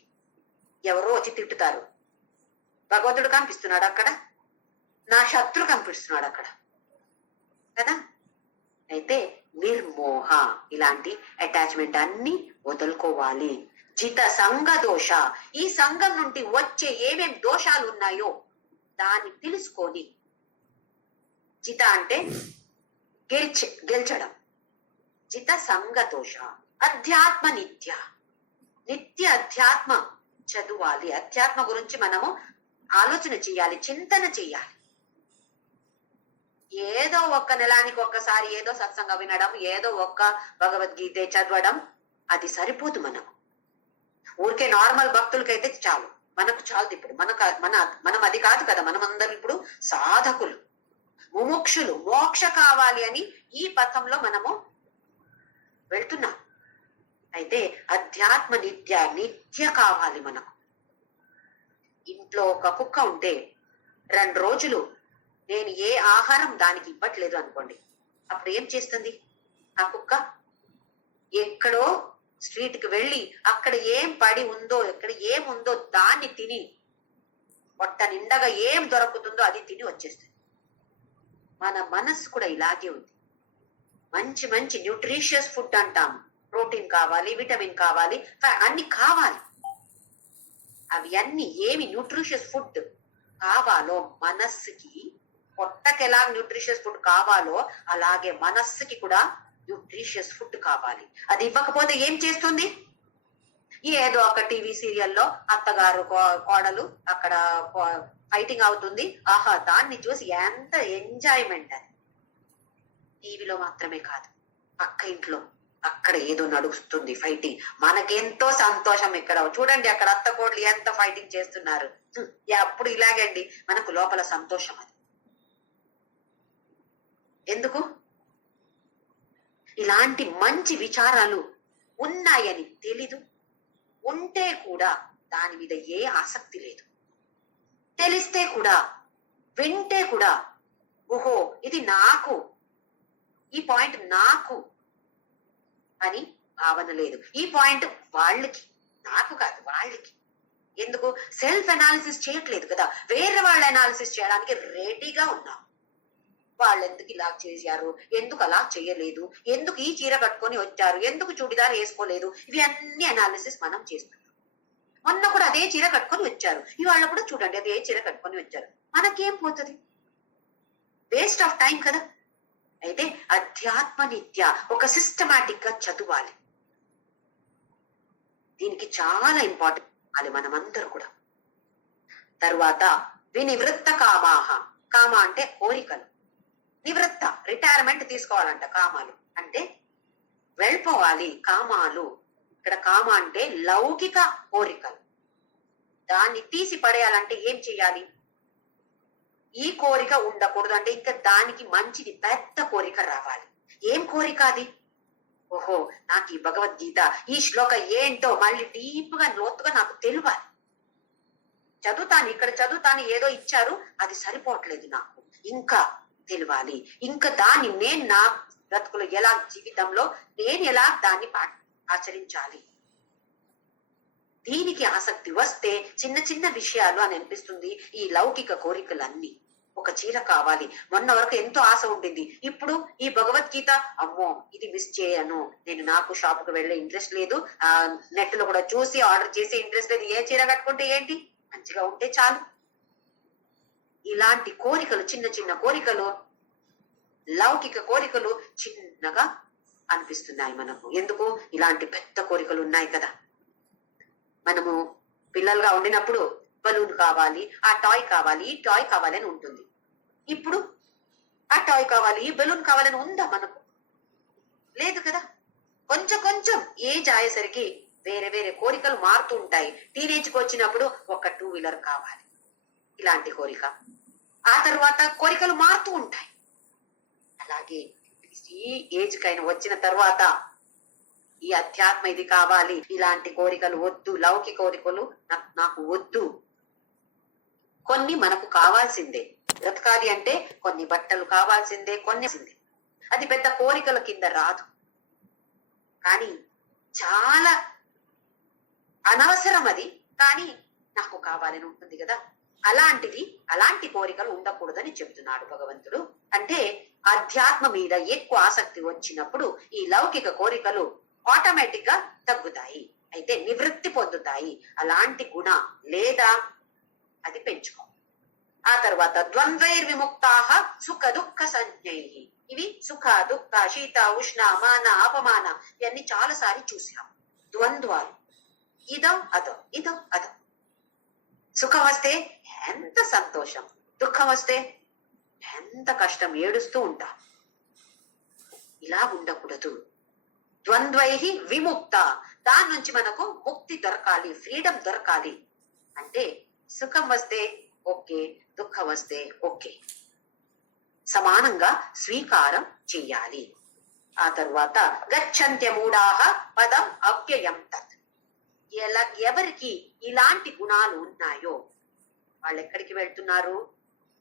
ఎవరో వచ్చి తిట్టుతారు, భగవంతుడు కనిపిస్తున్నాడు అక్కడ, నా శత్రు కనిపిస్తున్నాడు అక్కడ కదా. అయితే నిర్మోహ, ఇలాంటి అటాచ్మెంట్ అన్ని వదులుకోవాలి. జిత సంఘ దోష, ఈ సంఘం నుండి వచ్చే ఏమేం దోషాలు ఉన్నాయో దాన్ని తెలుసుకొని, జిత అంటే గెలిచడం, జిత సంఘ దోష. అధ్యాత్మ నిత్య, నిత్య అధ్యాత్మ చదవాలి. అధ్యాత్మ గురించి మనము ఆలోచన చేయాలి, చింతన చేయాలి. ఏదో ఒక్క నెలానికి ఒక్కసారి ఏదో సత్సంగం వినడం, ఏదో ఒక్క భగవద్గీత చదవడం అది సరిపోదు. మనకు ఊరికే నార్మల్ భక్తులకైతే చాలు, మనకు చాలు. ఇప్పుడు మనం అది కాదు కదా, మనం అందరం ఇప్పుడు సాధకులు, ముముక్షులు, మోక్ష కావాలి అని ఈ పథంలో మనము వెళ్తున్నాం. అయితే అధ్యాత్మ నిత్య, నిత్య కావాలి మనకు. ఇంట్లో ఒక కుక్క ఉంటే 2 రోజులు నేను ఏ ఆహారం దానికి ఇవ్వట్లేదు అనుకోండి, అప్పుడు ఏం చేస్తుంది ఆ కుక్క? ఎక్కడో స్ట్రీట్ కి వెళ్ళి అక్కడ ఏం పడి ఉందో, ఎక్కడ ఏముందో దాన్ని తిని, పొట్ట నిండగా ఏం దొరుకుతుందో అది తిని వచ్చేస్తుంది. మన మనస్సు కూడా ఇలాగే ఉంది. మంచి మంచి న్యూట్రిషియస్ ఫుడ్ అంటాం, ప్రోటీన్ కావాలి, విటమిన్ కావాలి, అన్ని కావాలి. అవి అన్ని ఏమి న్యూట్రిషియస్ ఫుడ్ కావాలో మనస్సుకి, పొట్టకి ఎలా న్యూట్రిషియస్ ఫుడ్ కావాలో అలాగే మనస్సుకి కూడా న్యూట్రిషియస్ ఫుడ్ కావాలి. అది ఇవ్వకపోతే ఏం చేస్తుంది? ఏదో ఒక టీవీ సీరియల్లో అత్తగారు కోడలు అక్కడ ఫైటింగ్ అవుతుంది, ఆహా దాన్ని చూసి ఎంత ఎంజాయ్మెంట్. అది టీవీలో మాత్రమే కాదు, పక్క ఇంట్లో అక్కడ ఏదో నడుస్తుంది ఫైటింగ్, మనకెంతో సంతోషం. ఇక్కడ చూడండి, అక్కడ అత్త కోడలు ఎంత ఫైటింగ్ చేస్తున్నారు. అప్పుడు ఇలాగండి మనకు లోపల సంతోషం. అది ఎందుకు? ఇలాంటి మంచి విచారాలు ఉన్నాయని తెలీదు, ఉంటే కూడా దాని మీద ఏ ఆసక్తి లేదు. తెలిస్తే కూడా, వింటే కూడా, ఓహో ఇది నాకు, ఈ పాయింట్ నాకు అని భావన లేదు. ఈ పాయింట్ వాళ్ళకి, నాకు కాదు వాళ్ళకి. ఎందుకు? సెల్ఫ్ అనాలిసిస్ చేయట్లేదు కదా, వేరే వాళ్ళ అనాలిసిస్ చేయడానికి రెడీగా ఉన్నాం. వాళ్ళు ఎందుకు ఇలా చేశారు, ఎందుకు అలా చేయలేదు, ఎందుకు ఈ చీర కట్టుకొని వచ్చారు, ఎందుకు చూడిదార్ వేసుకోలేదు, ఇవి అన్ని అనాలిసిస్ మనం చేస్తున్నాం. మొన్న కూడా అదే చీర కట్టుకొని వచ్చారు, ఇవాళ కూడా చూడండి అదే చీర కట్టుకొని వచ్చారు. మనకేం పోతుంది? వేస్ట్ ఆఫ్ టైం కదా. అయితే అధ్యాత్మ నిత్య ఒక సిస్టమాటిక్ గా చదవాలి. దీనికి చాలా ఇంపార్టెంట్ అది మనమందరూ కూడా. తరువాత వినివృత్త కామాహ, కామ అంటే కోరికలు, నివృత్త రిటైర్మెంట్ తీసుకోవాలంట. కామాలు అంటే వెళ్ళిపోవాలి. కామాలు ఇక్కడ కామ అంటే లౌకిక కోరికలు, దాన్ని తీసి పడేయాలంటే ఏం చెయ్యాలి? ఈ కోరిక ఉండకూడదు అంటే ఇంకా దానికి మంచిది పెద్ద కోరిక రావాలి. ఏం కోరిక అది? ఓహో నాకు ఈ భగవద్గీత, ఈ శ్లోక ఏంటో మళ్ళీ డీప్ గా లోతుగా నాకు తెలియాలి. చదువుతాను, ఇక్కడ చదువుతాను, ఏదో ఇచ్చారు అది సరిపోవట్లేదు, నాకు ఇంకా తెలియాలి. ఇంకా దాన్ని నేను నా బ్రతుకులో ఎలా, జీవితంలో నేను ఎలా దాన్ని ఆచరించాలి. దీనికి ఆసక్తి వస్తే చిన్న చిన్న విషయాలు అని అనిపిస్తుంది. ఈ లౌకిక కోరికలన్నీ, ఒక చీర కావాలి, మొన్న వరకు ఎంతో ఆశ ఉండింది, ఇప్పుడు ఈ భగవద్గీత అమ్మో ఇది మిస్ చేయను, నేను నాకు షాప్ కు వెళ్లే ఇంట్రెస్ట్ లేదు, నెట్ లో కూడా చూసి ఆర్డర్ చేసే ఇంట్రెస్ట్ లేదు, ఏ చీర కట్టుకుంటే ఏంటి, మంచిగా ఉంటే చాలు. ఇలాంటి కోరికలు, చిన్న చిన్న కోరికలు, లౌకిక కోరికలు చిన్నగా అనిపిస్తున్నాయి మనకు. ఎందుకు? ఇలాంటి పెద్ద కోరికలు ఉన్నాయి కదా. మనము పిల్లలుగా ఉండినప్పుడు బలూన్ కావాలి, ఆ టాయ్ కావాలి, ఈ టాయ్ కావాలి అని ఉంటుంది. ఇప్పుడు ఆ టాయ్ కావాలి, ఈ బలూన్ కావాలని ఉందా మనకు? లేదు కదా. కొంచెం కొంచెం ఏజ్ అయ్యేసరికి వేరే వేరే కోరికలు మారుతూ ఉంటాయి. టీనేజ్ కి వచ్చినప్పుడు ఒక 2 వీలర్ కావాలి, ఇలాంటి కోరిక. ఆ తర్వాత కోరికలు మారుతూ ఉంటాయి. అలాగే ఈ ఏజ్ కైనా వచ్చిన తర్వాత ఈ అధ్యాత్మ ఇది కావాలి, ఇలాంటి కోరికలు వద్దు, లౌకిక కోరికలు నాకు వద్దు. కొన్ని మనకు కావాల్సిందే, బ్రతకాలి అంటే కొన్ని బట్టలు కావాల్సిందే, కొన్ని అది పెద్ద కోరికల కింద రాదు. కానీ చాలా అనవసరం అది, కానీ నాకు కావాలని ఉంటుంది కదా. అలాంటిది, అలాంటి కోరికలు ఉండకూడదని చెప్తున్నాడు భగవంతుడు. అంటే అధ్యాత్మ మీద ఎక్కువ ఆసక్తి వచ్చినప్పుడు ఈ లౌకిక కోరికలు ఆటోమేటిక్ గా తగ్గుతాయి, అయితే నివృత్తి పొందుతాయి. అలాంటి గుణ లేదా అది పెంచుకో. ఆ తర్వాత ద్వంద్వైర్ విముక్తాః సుఖ దుఃఖ సంజ్ఞై. ఇవి సుఖ దుఃఖ శీత ఉష్ణ మాన అపమాన ఇవన్నీ చాలా సారి చూసాం. ద్వంద్వాలు, ఇదో అదో ఇదో అదో. సుఖం వస్తే ఎంత సంతోషం, దుఃఖం వస్తే ఎంత కష్టం, ఏడుస్తూ ఉంటా. ఇలా ఉండకూడదు. ద్వంద్వై విముక్త, దాని నుంచి మనకు ముక్తి దొరకాలి, ఫ్రీడమ్ దొరకాలి. అంటే సుఖం వస్తే ఓకే, దుఃఖం వస్తే ఓకే, సమానంగా స్వీకారం చెయ్యాలి. ఆ తర్వాత గచ్చంత్య మూఢాః పదం అవ్యయం తత్. ఎవరికి ఇలాంటి గుణాలు ఉన్నాయో వాళ్ళు ఎక్కడికి వెళ్తున్నారు?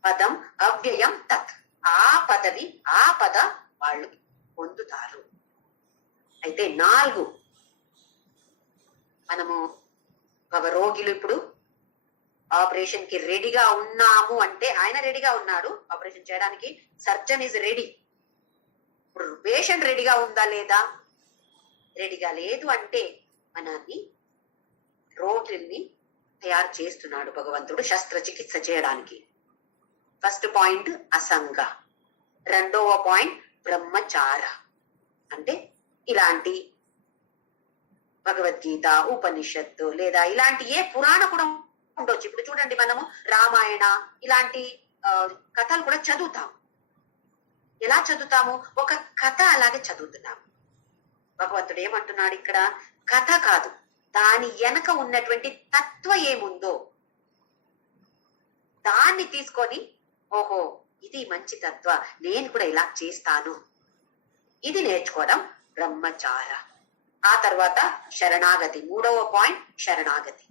పదం అవ్యయం తత్, ఆ పదవి ఆ పద వాళ్ళు పొందుతారు. అయితే 4 మనము ఒక రోగిలు ఇప్పుడు ఆపరేషన్ కి రెడీగా ఉన్నాము అంటే ఆయన రెడీగా ఉన్నాడు ఆపరేషన్ చేయడానికి, సర్జన్ ఇస్ రెడీ. ఇప్పుడు పేషెంట్ రెడీగా ఉందా లేదా? రెడీగా లేదు అంటే మనని రోగిల్ని తయారు చేస్తున్నాడు భగవంతుడు శస్త్రచికిత్స చేయడానికి. ఫస్ట్ పాయింట్ అసంగ, రెండవ పాయింట్ బ్రహ్మచార. అంటే ఇలాంటి భగవద్గీత ఉపనిషత్తు లేదా ఇలాంటి ఏ పురాణ కూడా ఉండొచ్చు. ఇప్పుడు చూడండి, మనము రామాయణ ఇలాంటి కథలు కూడా చదువుతాం. ఎలా చదువుతాము? ఒక కథ అలాగే చదువుతున్నాము. భగవంతుడు ఏమంటున్నాడు ఇక్కడ? కథ కాదు, దాని వెనక ఉన్నటువంటి తత్వ ఏముందో దాన్ని తీసుకొని, ఓహో ఇది మంచి తత్వ, నేను కూడా ఇలా చేస్తాను, ఇది నేర్చుకోవడం బ్రహ్మచార. ఆ తర్వాత శరణాగతి, 3వ పాయింట్ శరణాగతి.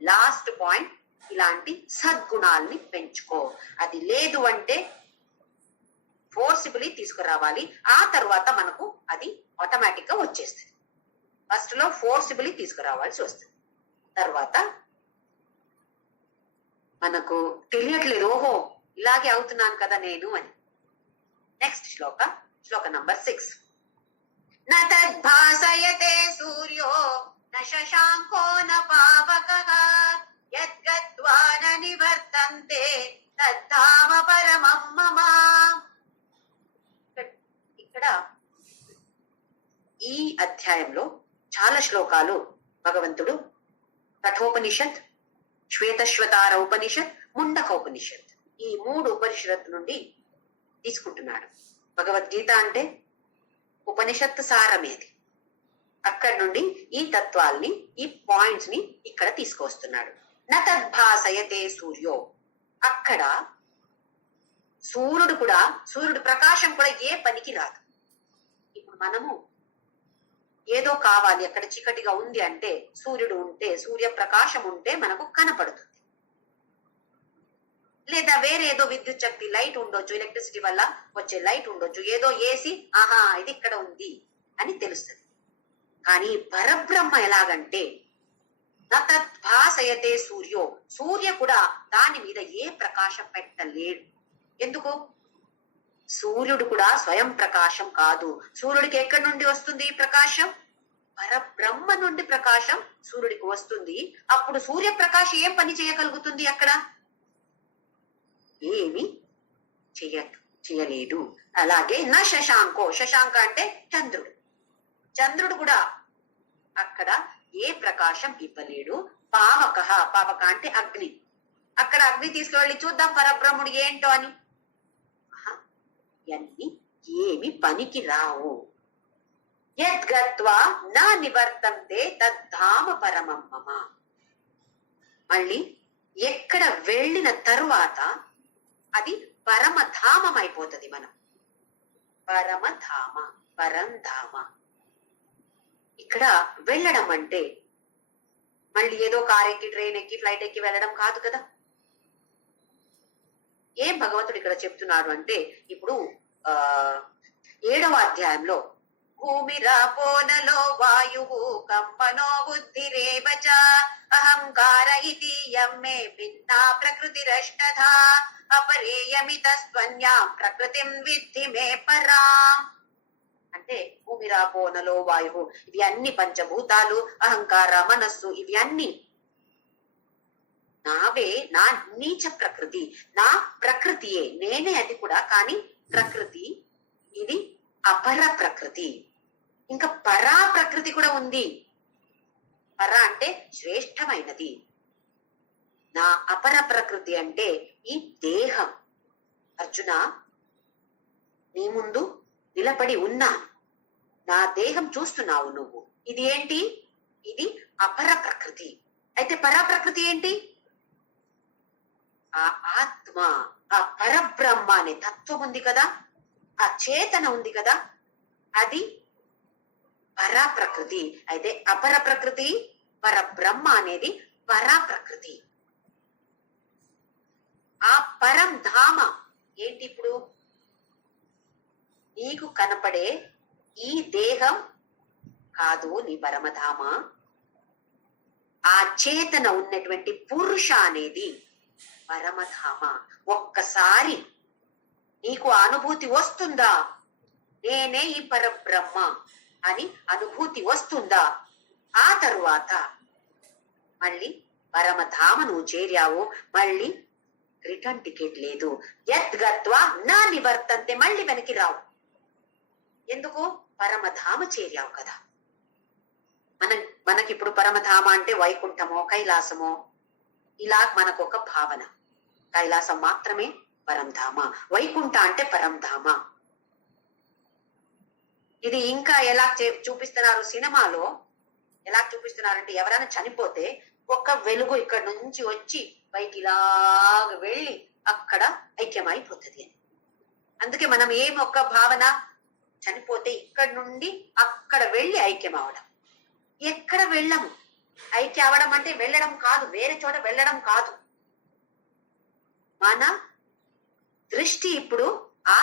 లాస్ట్ పాయింట్ ఇలాంటి సద్గుణాల్ని పెంచుకో. అది లేదు అంటే ఫోర్సిబుల్లీ తీసుకురావాలి, ఆ తర్వాత మనకు అది ఆటోమేటిక్ గా వచ్చేస్తుంది. ఫస్ట్ లో ఫోర్సిబుల్లీ తీసుకురావాల్సి వస్తుంది, తర్వాత మనకు తెలియట్లేదు, ఓహో ఇలాగే అవుతున్నాను కదా నేను అని. నెక్స్ట్ శ్లోక నంబర్ 6. న తద్భాసయతే సూర్యో న శశాంకో న పావకః యద్గత్వా న నివర్తంతే తద్ధామ పరమం మమ. ఇక్కడ ఈ అధ్యాయంలో చాలా శ్లోకాలు భగవంతుడు కఠోపనిషత్, శ్వేతశ్వతార ఉపనిషత్, ముండక ఉపనిషత్, ఈ 3 ఉపనిషత్తు నుండి తీసుకుంటున్నాడు. భగవద్గీత అంటే ఉపనిషత్తు సారమేది. అక్కడి నుండి ఈ తత్వాల్ని, ఈ పాయింట్స్ ని ఇక్కడ తీసుకొస్తున్నాడు. న తద్భాసయతే సూర్యో, అక్కడ సూర్యుడు ప్రకాశం కూడా ఏ పనికి రాదు. ఇప్పుడు మనము ఏదో కావాలి, అక్కడ చీకటిగా ఉంది అంటే సూర్యుడు ఉంటే, సూర్య ప్రకాశం ఉంటే మనకు కనపడుతుంది. లేదా వేరే ఏదో విద్యుత్ శక్తి లైట్ ఉండొచ్చు, ఎలక్ట్రిసిటీ వల్ల వచ్చే లైట్ ఉండొచ్చు, ఏదో ఏసి ఆహా ఇది ఇక్కడ ఉంది అని తెలుస్తుంది. కానీ పరబ్రహ్మ ఎలాగంటే న తద్భాసయతే సూర్యో, సూర్య కూడా దాని మీద ఏ ప్రకాశం పెట్టలేడు. ఎందుకు? సూర్యుడు కూడా స్వయం ప్రకాశం కాదు. సూర్యుడికి ఎక్కడి నుండి వస్తుంది ప్రకాశం? పరబ్రహ్మ నుండి ప్రకాశం సూర్యుడికి వస్తుంది. అప్పుడు సూర్య ప్రకాశం ఏం పని చేయగలుగుతుంది? అక్కడ ఏమి చేయలేదు. అలాగే న శశాంకో, శశాంక అంటే చంద్రుడు, చంద్రుడు కూడా అక్కడ ఏ ప్రకాశం ఇవ్వలేడు. పావక, పావక అంటే అగ్ని, అక్కడ అగ్ని తీసుకువెళ్ళి చూద్దాం పరబ్రహ్ముడు ఏంటో అని, ఇవన్నీ ఏమి పనికి రావు. యద్గత్వా నా నివర్తంతే తద్ధామ పరమం మమ. మళ్ళీ ఎక్కడ వెళ్ళిన తరువాత అది పరమధామం అయిపోతుంది. మనం పరమధామ, పరంధామ. ఇక్కడ వెళ్ళడం అంటే మళ్ళీ ఏదో కార్ ఎక్కి, ట్రైన్ ఎక్కి, ఫ్లైట్ ఎక్కి వెళ్ళడం కాదు కదా. ఏం భగవంతుడు ఇక్కడ చెప్తున్నాడు అంటే, ఇప్పుడు 7వ అధ్యాయంలో భూమిరాపోనలో వాయు కంపనో బుద్ధిరేవ చ అహంకార ఇతి యమ్మే భిన్నా ప్రకృతిరష్టధా అపరేయమితస్త్వన్యాం ప్రకృతిం విద్ధి మే పరాం. అంటే భూమిరాపోనలో వాయువు, ఇవి అన్ని పంచభూతాలు, అహంకార, మనస్సు, ఇవి అన్ని నావే, నా నీచ ప్రకృతి, నా ప్రకృతియే, నేనే అది కూడా. కానీ ప్రకృతి ఇది అపర ప్రకృతి. ఇంకా పరా ప్రకృతి కూడా ఉంది. పర అంటే శ్రేష్టమైనది. నా అపర ప్రకృతి అంటే ఈ దేహం. అర్జున, నీ ముందు నిలబడి ఉన్నాను, నా దేహం చూస్తున్నావు నువ్వు. ఇది ఏంటి? ఇది అపర ప్రకృతి. అయితే పరా ప్రకృతి ఏంటి? ఆ ఆత్మ, ఆ పరబ్రహ్మ అనే తత్వం ఉంది కదా, ఆ చేతన ఉంది కదా, అది పరా ప్రకృతి. అయితే అపర ప్రకృతి, పరబ్రహ్మ అనేది పరా ప్రకృతి. ఆ పరం ధామ ఏంటి? ఇప్పుడు నీకు కనపడే ఈ దేహం కాదు నీ పరమధామ. ఆ చేతన ఉన్నటువంటి పురుష అనేది పరమధామ. ఒక్కసారి నీకు అనుభూతి వస్తుందా, నేనే ఈ పరబ్రహ్మ అని అనుభూతి వస్తుందా, ఆ తరువాత మళ్ళీ పరమధామ నువ్వు చేరావు, మళ్ళీ రిటర్న్ టికెట్ లేదు. యత్ గత్వా నా నివర్తంతే, మళ్ళీ వెనక్కి రావు. ఎందుకు? పరమధామ చేరావు కదా. మనకిప్పుడు పరమధామ అంటే వైకుంఠమో కైలాసమో ఇలా మనకు ఒక భావన. కైలాసం మాత్రమే పరంధామ, వైకుంఠ అంటే పరంధామ. ఇది ఇంకా ఎలా చూపిస్తున్నారు సినిమాలో? ఎలా చూపిస్తున్నారంటే, ఎవరైనా చనిపోతే ఒక వెలుగు ఇక్కడ నుంచి వచ్చి పైకి ఇలాగ వెళ్ళి అక్కడ ఐక్యమైపోతుంది అని. అందుకే మనం ఏం ఒక భావన, చనిపోతే ఇక్కడ నుండి అక్కడ వెళ్ళి ఐక్యం అవడం. ఎక్కడ వెళ్ళము. ఐక్య అవడం అంటే వెళ్ళడం కాదు, వేరే చోట వెళ్ళడం కాదు. మన దృష్టి ఇప్పుడు ఆ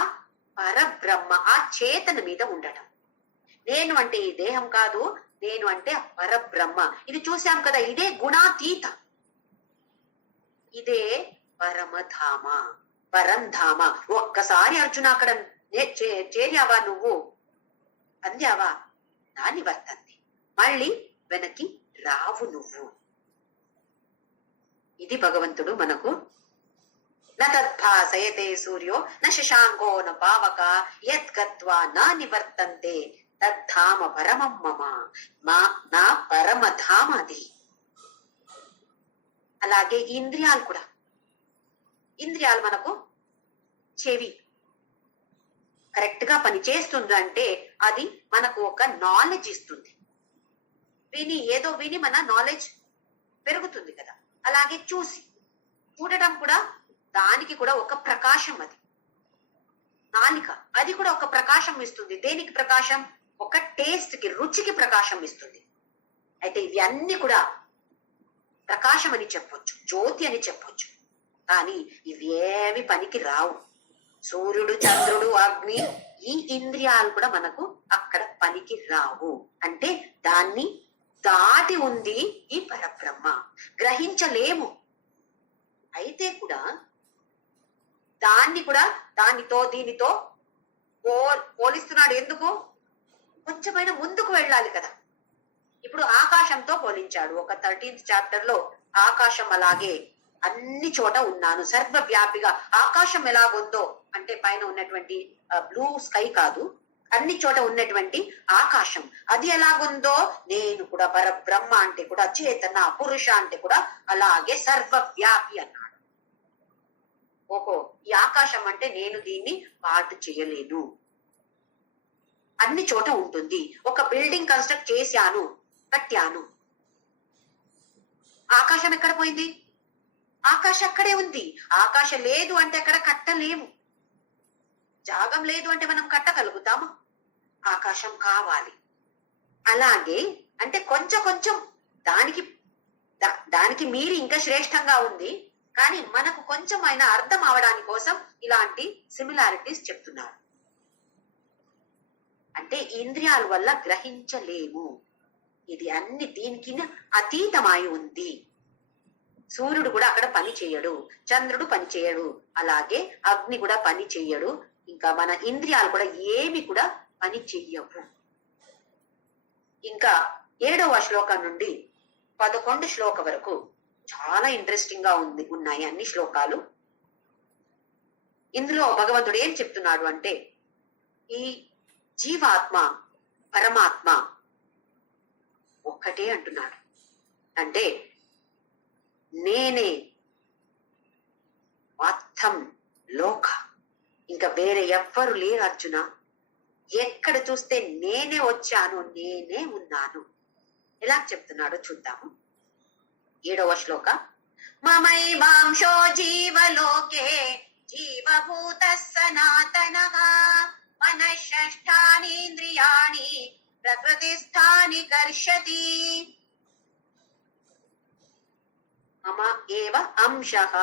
పరబ్రహ్మ, ఆ చేతన మీద ఉండటం. నేను అంటే ఈ దేహం కాదు, నేను అంటే ఆ పరబ్రహ్మ. ఇది చూసాం కదా, ఇదే గుణాతీత, ఇదే పరమధామ, పరంధామ. ఒక్కసారి అర్జున అక్కడ చేరావా నువ్వు, అందావా, దాన్ని వర్తంది, మళ్ళీ వెనక్కి రావు నువ్వు. ఇది భగవంతుడు మనకు న తద్భాసయతే సూర్యో న శశాంకో న పావక యత్ గత్వా నా నివర్తంతే తద్ధామ పరమం మమ, నా పరమధామ అది. అలాగే ఇంద్రియాలు కూడా. ఇంద్రియాలు మనకు చెవి కరెక్ట్ గా పని చేస్తుందంటే అది మనకు ఒక నాలెడ్జ్ ఇస్తుంది. ఏదో విని మన నాలెడ్జ్ పెరుగుతుంది కదా. అలాగే చూడటం కూడా, దానికి కూడా ఒక ప్రకాశం. అది నాలిక, అది కూడా ఒక ప్రకాశం ఇస్తుంది. దేనికి ప్రకాశం? ఒక టేస్ట్ కి, రుచికి ప్రకాశం ఇస్తుంది. అయితే ఇవి అన్ని కూడా ప్రకాశం అని చెప్పొచ్చు, జ్యోతి అని చెప్పొచ్చు. కానీ ఇవేవి పనికి రావు. సూర్యుడు, చంద్రుడు, అగ్ని, ఈ ఇంద్రియాలు కూడా మనకు అక్కడ పనికి రావు. అంటే దాన్ని దాటి ఉంది ఈ పరబ్రహ్మ, గ్రహించలేము. అయితే కూడా దాన్ని కూడా దీనితో పోలిస్తున్నాడు. ఎందుకు? కొంచెమైనా ముందుకు వెళ్ళాలి కదా. ఇప్పుడు ఆకాశంతో పోలించాడు. ఒక 13th చాప్టర్ లో ఆకాశం అలాగే అన్ని చోట ఉన్నాను, సర్వవ్యాపిగా. ఆకాశం ఎలాగుందో అంటే పైన ఉన్నటువంటి బ్లూ స్కై కాదు, అన్ని చోట ఉన్నటువంటి ఆకాశం అది ఎలాగుందో, నేను కూడా పరబ్రహ్మ అంటే కూడా చేతన పురుష అంటే కూడా అలాగే సర్వవ్యాపి అన్నాడు. ఓహో, ఈ ఆకాశం అంటే నేను దీన్ని పాటు చేయలేను, అన్ని చోట ఉంటుంది. ఒక బిల్డింగ్ కన్స్ట్రక్ట్ చేశాను, కట్టాను, ఆకాశం ఎక్కడ పోయింది? ఆకాశం అక్కడే ఉంది. ఆకాశం లేదు అంటే అక్కడ కట్టలేము. జాగం లేదు అంటే మనం కట్టగలుగుతాము? ఆకాశం కావాలి. అలాగే అంటే కొంచెం దానికి మీరి ఇంకా శ్రేష్టంగా ఉంది. కానీ మనకు కొంచెం అయినా అర్థం అవడానికి కోసం ఇలాంటి సిమిలారిటీస్ చెప్తున్నారు. అంటే ఇంద్రియాల వల్ల గ్రహించలేము. ఇది అన్ని దీనికి అతీతమై ఉంది. సూర్యుడు కూడా అక్కడ పని చేయడు, చంద్రుడు పని చేయడు, అలాగే అగ్ని కూడా పని చెయ్యడు, ఇంకా మన ఇంద్రియాలు కూడా ఏమి కూడా పని చెయ్యవు. ఇంకా 7వ శ్లోకం నుండి 11 శ్లోకం వరకు చాలా ఇంట్రెస్టింగ్ గా ఉన్నాయి అన్ని శ్లోకాలు. ఇందులో భగవంతుడు ఏం చెప్తున్నాడు అంటే, ఈ జీవాత్మ పరమాత్మ ఒక్కటే అంటున్నాడు. అంటే నేనే మొత్తం లోక, ఇంకా వేరే ఎవ్వరు లేరు అర్జున. ఎక్కడ చూస్తే నేనే వచ్చాను, నేనే ఉన్నాను. ఎలా చెప్తున్నాడో చూద్దాము. 7వ శ్లోక. మమైవాంశో జీవలోకే జీవభూత సనాతనః మనఃషష్ఠానీంద్రియాణి ప్రకృతిస్థాని కర్షతి. మమ ఏవ అంశః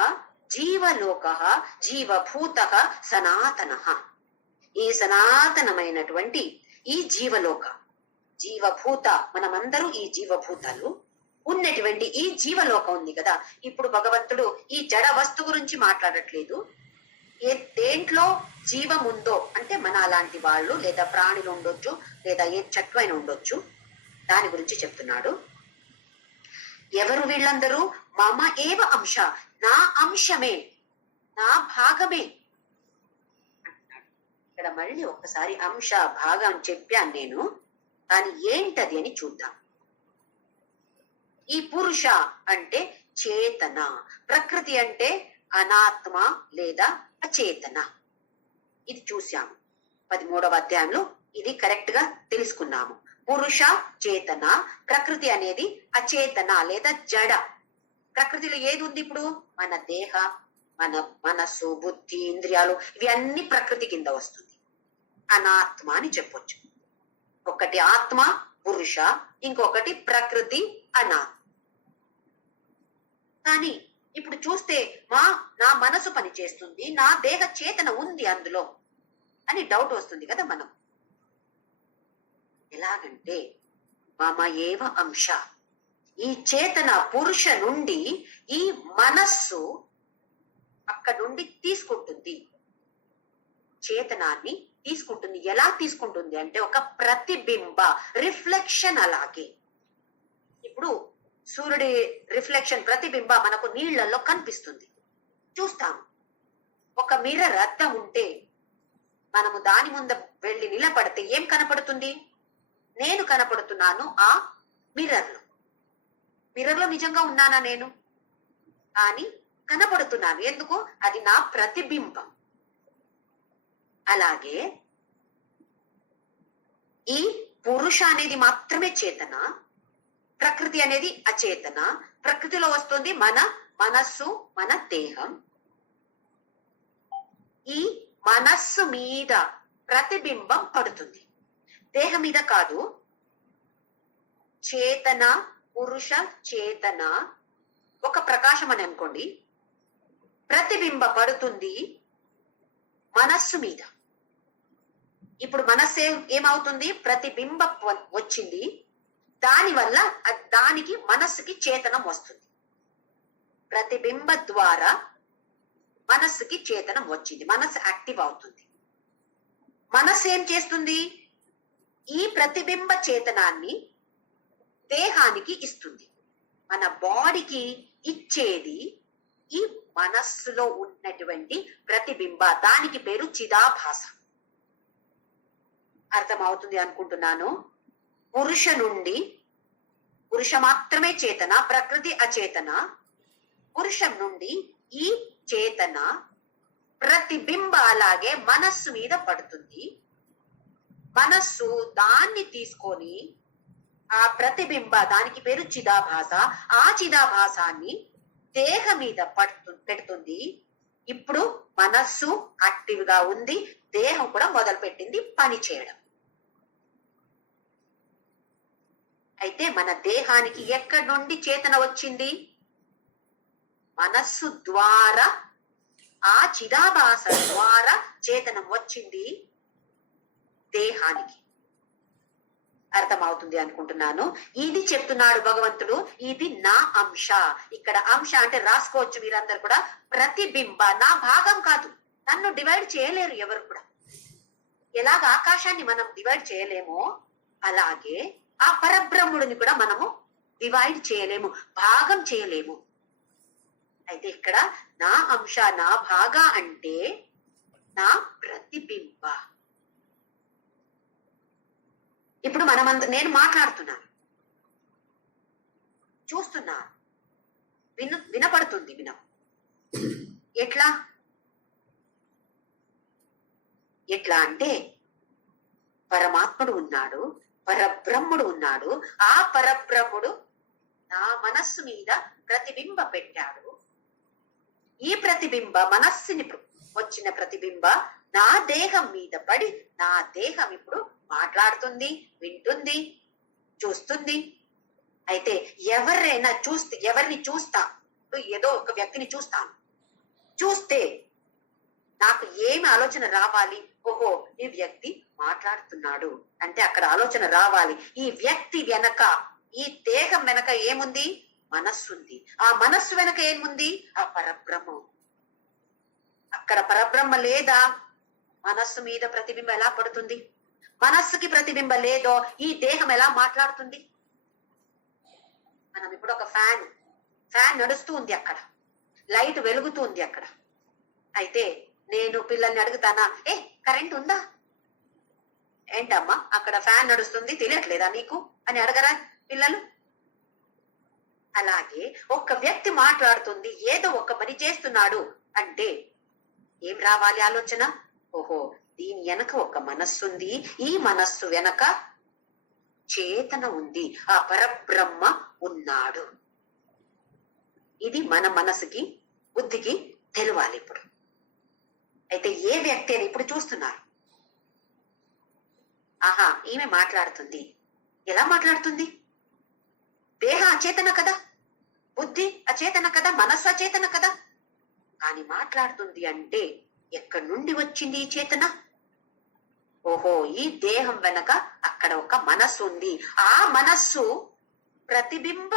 జీవలోకః జీవభూతః సనాతనః. ఈ సనాతనమైనటువంటి ఈ జీవలోక, జీవభూత, మనమందరూ ఈ జీవభూతాలు ఉన్నటువంటి ఈ జీవలోకం ఉంది కదా. ఇప్పుడు భగవంతుడు ఈ జడ వస్తు గురించి మాట్లాడట్లేదు. దేంట్లో జీవం ఉందో అంటే మన అలాంటి వాళ్ళు, లేదా ప్రాణులు ఉండొచ్చు, లేదా ఏ చెట్టు అయినా ఉండొచ్చు, దాని గురించి చెప్తున్నాడు. ఎవరు వీళ్ళందరూ? మమ ఏవ అంశ, నా అంశమే, నా భాగమే అంటున్నాడు. ఇక్కడ మళ్ళీ ఒక్కసారి అంశ భాగం చెప్పాను నేను, కానీ ఏంటది అని చూద్దాం. ఈ పురుష అంటే చేతన, ప్రకృతి అంటే అనాత్మ లేదా అచేతన. ఇది చూసాము 13వ అధ్యాయంలో, ఇది కరెక్ట్ గా తెలుసుకున్నాము. పురుష చేతన, ప్రకృతి అనేది అచేతన లేదా జడ. ప్రకృతిలో ఏది ఉంది ఇప్పుడు? మన దేహ, మన మనస్సు, బుద్ధి, ఇంద్రియాలు, ఇవి అన్ని ప్రకృతి కింద వస్తుంది. అనాత్మ అని చెప్పొచ్చు. ఒకటి ఆత్మ పురుష, ఇంకొకటి ప్రకృతి అనాత్మ. కానీ ఇప్పుడు చూస్తే నా మనసు పని చేస్తుంది, నా దేహ చేతన ఉంది అందులో అని డౌట్ వస్తుంది కదా మనం. ఎలాగంటే మమ ఏవ అంశ, ఈ చేతన పురుష నుండి ఈ మనస్సు అక్కడ నుండి తీసుకుంటుంది, చేతనాన్ని తీసుకుంటుంది. ఎలా తీసుకుంటుంది అంటే ఒక ప్రతిబింబ, రిఫ్లెక్షన్. అలాగే ఇప్పుడు సూర్యుడి రిఫ్లెక్షన్, ప్రతిబింబ మనకు నీళ్లలో కనిపిస్తుంది, చూస్తాము. ఒక మిర్రర్, అద్దం ఉంటే మనము దాని ముందు వెళ్ళి నిలబడితే ఏం కనపడుతుంది? నేను కనపడుతున్నాను ఆ మిర్రర్లో. మిర్రర్లో నిజంగా ఉన్నానా నేను? కానీ కనపడుతున్నాను. ఎందుకు? అది నా ప్రతిబింబం. అలాగే ఈ పురుష అనేది మాత్రమే చేతన, ప్రకృతి అనేది అచేతన. ప్రకృతిలో వస్తుంది మన మనస్సు, మన దేహం. ఈ మనస్సు మీద ప్రతిబింబం పడుతుంది, దేహం మీద కాదు. చేతన, పురుష చేతన ఒక ప్రకాశం అని అనుకోండి. ప్రతిబింబ పడుతుంది మనస్సు మీద. ఇప్పుడు మనస్సు ఏమవుతుంది? ప్రతిబింబ వచ్చింది, దాని వల్ల దానికి మనస్సుకి చేతనం వస్తుంది. ప్రతిబింబ ద్వారా మనస్సుకి చేతనం వచ్చింది, మనస్సు యాక్టివ్ అవుతుంది. మనస్సు ఏం చేస్తుంది? ఈ ప్రతిబింబ చేతనాన్ని దేహానికి ఇస్తుంది. మన బాడీకి ఇచ్చేది ఈ మనస్సులో ఉన్నటువంటి ప్రతిబింబ. దానికి పేరు చిదాభాస. అర్థమవుతుంది అనుకుంటున్నాను. పురుష నుండి, పురుష మాత్రమే చేతన, ప్రకృతి అచేతన. పురుషం నుండి ఈ చేతన ప్రతిబింబ అలాగే మనస్సు మీద పడుతుంది. మనస్సు దాన్ని తీసుకొని ఆ ప్రతిబింబ, దానికి పేరు చిదాభాస, ఆ చిదాభాసాన్ని దేహ మీద పెడుతుంది. ఇప్పుడు మనస్సు యాక్టివ్ గా ఉంది, దేహం కూడా మొదలు పెట్టింది పని చేయడం. అయితే మన దేహానికి ఎక్కడి నుండి చేతన వచ్చింది? మనస్సు ద్వారా, ఆ చిదాభాస ద్వారా చేతనం వచ్చింది దేహానికి. అర్థమవుతుంది అనుకుంటున్నాను. ఇది చెప్తున్నాడు భగవంతుడు, ఇది నా అంశ. ఇక్కడ అంశ అంటే రాసుకోవచ్చు మీరందరు కూడా, ప్రతిబింబ, నా భాగం కాదు. నన్ను డివైడ్ చేయలేరు ఎవరు కూడా. ఎలాగ ఆకాశాన్ని మనం డివైడ్ చేయలేమో అలాగే ఆ పరబ్రహ్ముడిని కూడా మనము డివైడ్ చేయలేము, భాగం చేయలేము. అయితే ఇక్కడ నా అంశ, నా భాగ అంటే నా ప్రతిబింబ. ఇప్పుడు నేను మాట్లాడుతున్నాను, చూస్తున్నాను, వినపడుతుంది ఎట్లా ఎట్లా అంటే పరమాత్ముడు ఉన్నాడు, పరబ్రహ్ముడు ఉన్నాడు. ఆ పరబ్రహ్ముడు నా మనస్సు మీద ప్రతిబింబ పెట్టాడు. ఈ ప్రతిబింబ, మనస్సుని వచ్చిన ప్రతిబింబ నా దేహం మీద పడి నా దేహం ఇప్పుడు మాట్లాడుతుంది, వింటుంది, చూస్తుంది. అయితే ఎవరైనా ఎవరిని చూస్తా, ఏదో ఒక వ్యక్తిని చూస్తాను, చూస్తే నాకు ఏమి ఆలోచన రావాలి? ఓహో, ఈ వ్యక్తి మాట్లాడుతున్నాడు అంటే అక్కడ ఆలోచన రావాలి. ఈ వ్యక్తి వెనక, ఈ దేహం వెనక ఏముంది? మనస్సు ఉంది. ఆ మనస్సు వెనక ఏముంది? ఆ పరబ్రహ్మం. అక్కడ పరబ్రహ్మ లేదా మనస్సు మీద ప్రతిబింబ ఎలా పడుతుంది? మనస్సుకి ప్రతిబింబ లేదో ఈ దేహం ఎలా మాట్లాడుతుంది? మనం ఇప్పుడు ఒక ఫ్యాన్ నడుస్తూ ఉంది, అక్కడ లైట్ వెలుగుతూ ఉంది అక్కడ. అయితే నేను పిల్లల్ని అడుగుతానా, కరెంట్ ఉందా? ఏంటమ్మా అక్కడ ఫ్యాన్ నడుస్తుంది, తెలియట్లేదా నీకు అని అడగరా పిల్లలు? అలాగే ఒక వ్యక్తి మాట్లాడుతుంది, ఏదో ఒక పని చేస్తున్నాడు అంటే ఏం రావాలి ఆలోచన? ఓహో, దీని వెనక ఒక మనస్సు ఉంది, ఈ మనస్సు వెనక చేతన ఉంది, ఆ పరబ్రహ్మ ఉన్నాడు. ఇది మన మనసుకి, బుద్ధికి తెలవాలి ఇప్పుడు. అయితే ఏ వ్యక్తి అని ఇప్పుడు చూస్తున్నారు, ఆహా ఈమె మాట్లాడుతుంది. ఎలా మాట్లాడుతుంది? దేహ అచేతన కదా, బుద్ధి అచేతన కదా, మనస్సు అచేతన కదా. కానీ మాట్లాడుతుంది అంటే ఎక్కడి నుండి వచ్చింది ఈ చేతన? ఓహో, ఈ దేహం వెనక అక్కడ ఒక మనస్సు ఉంది. ఆ మనస్సు ప్రతిబింబ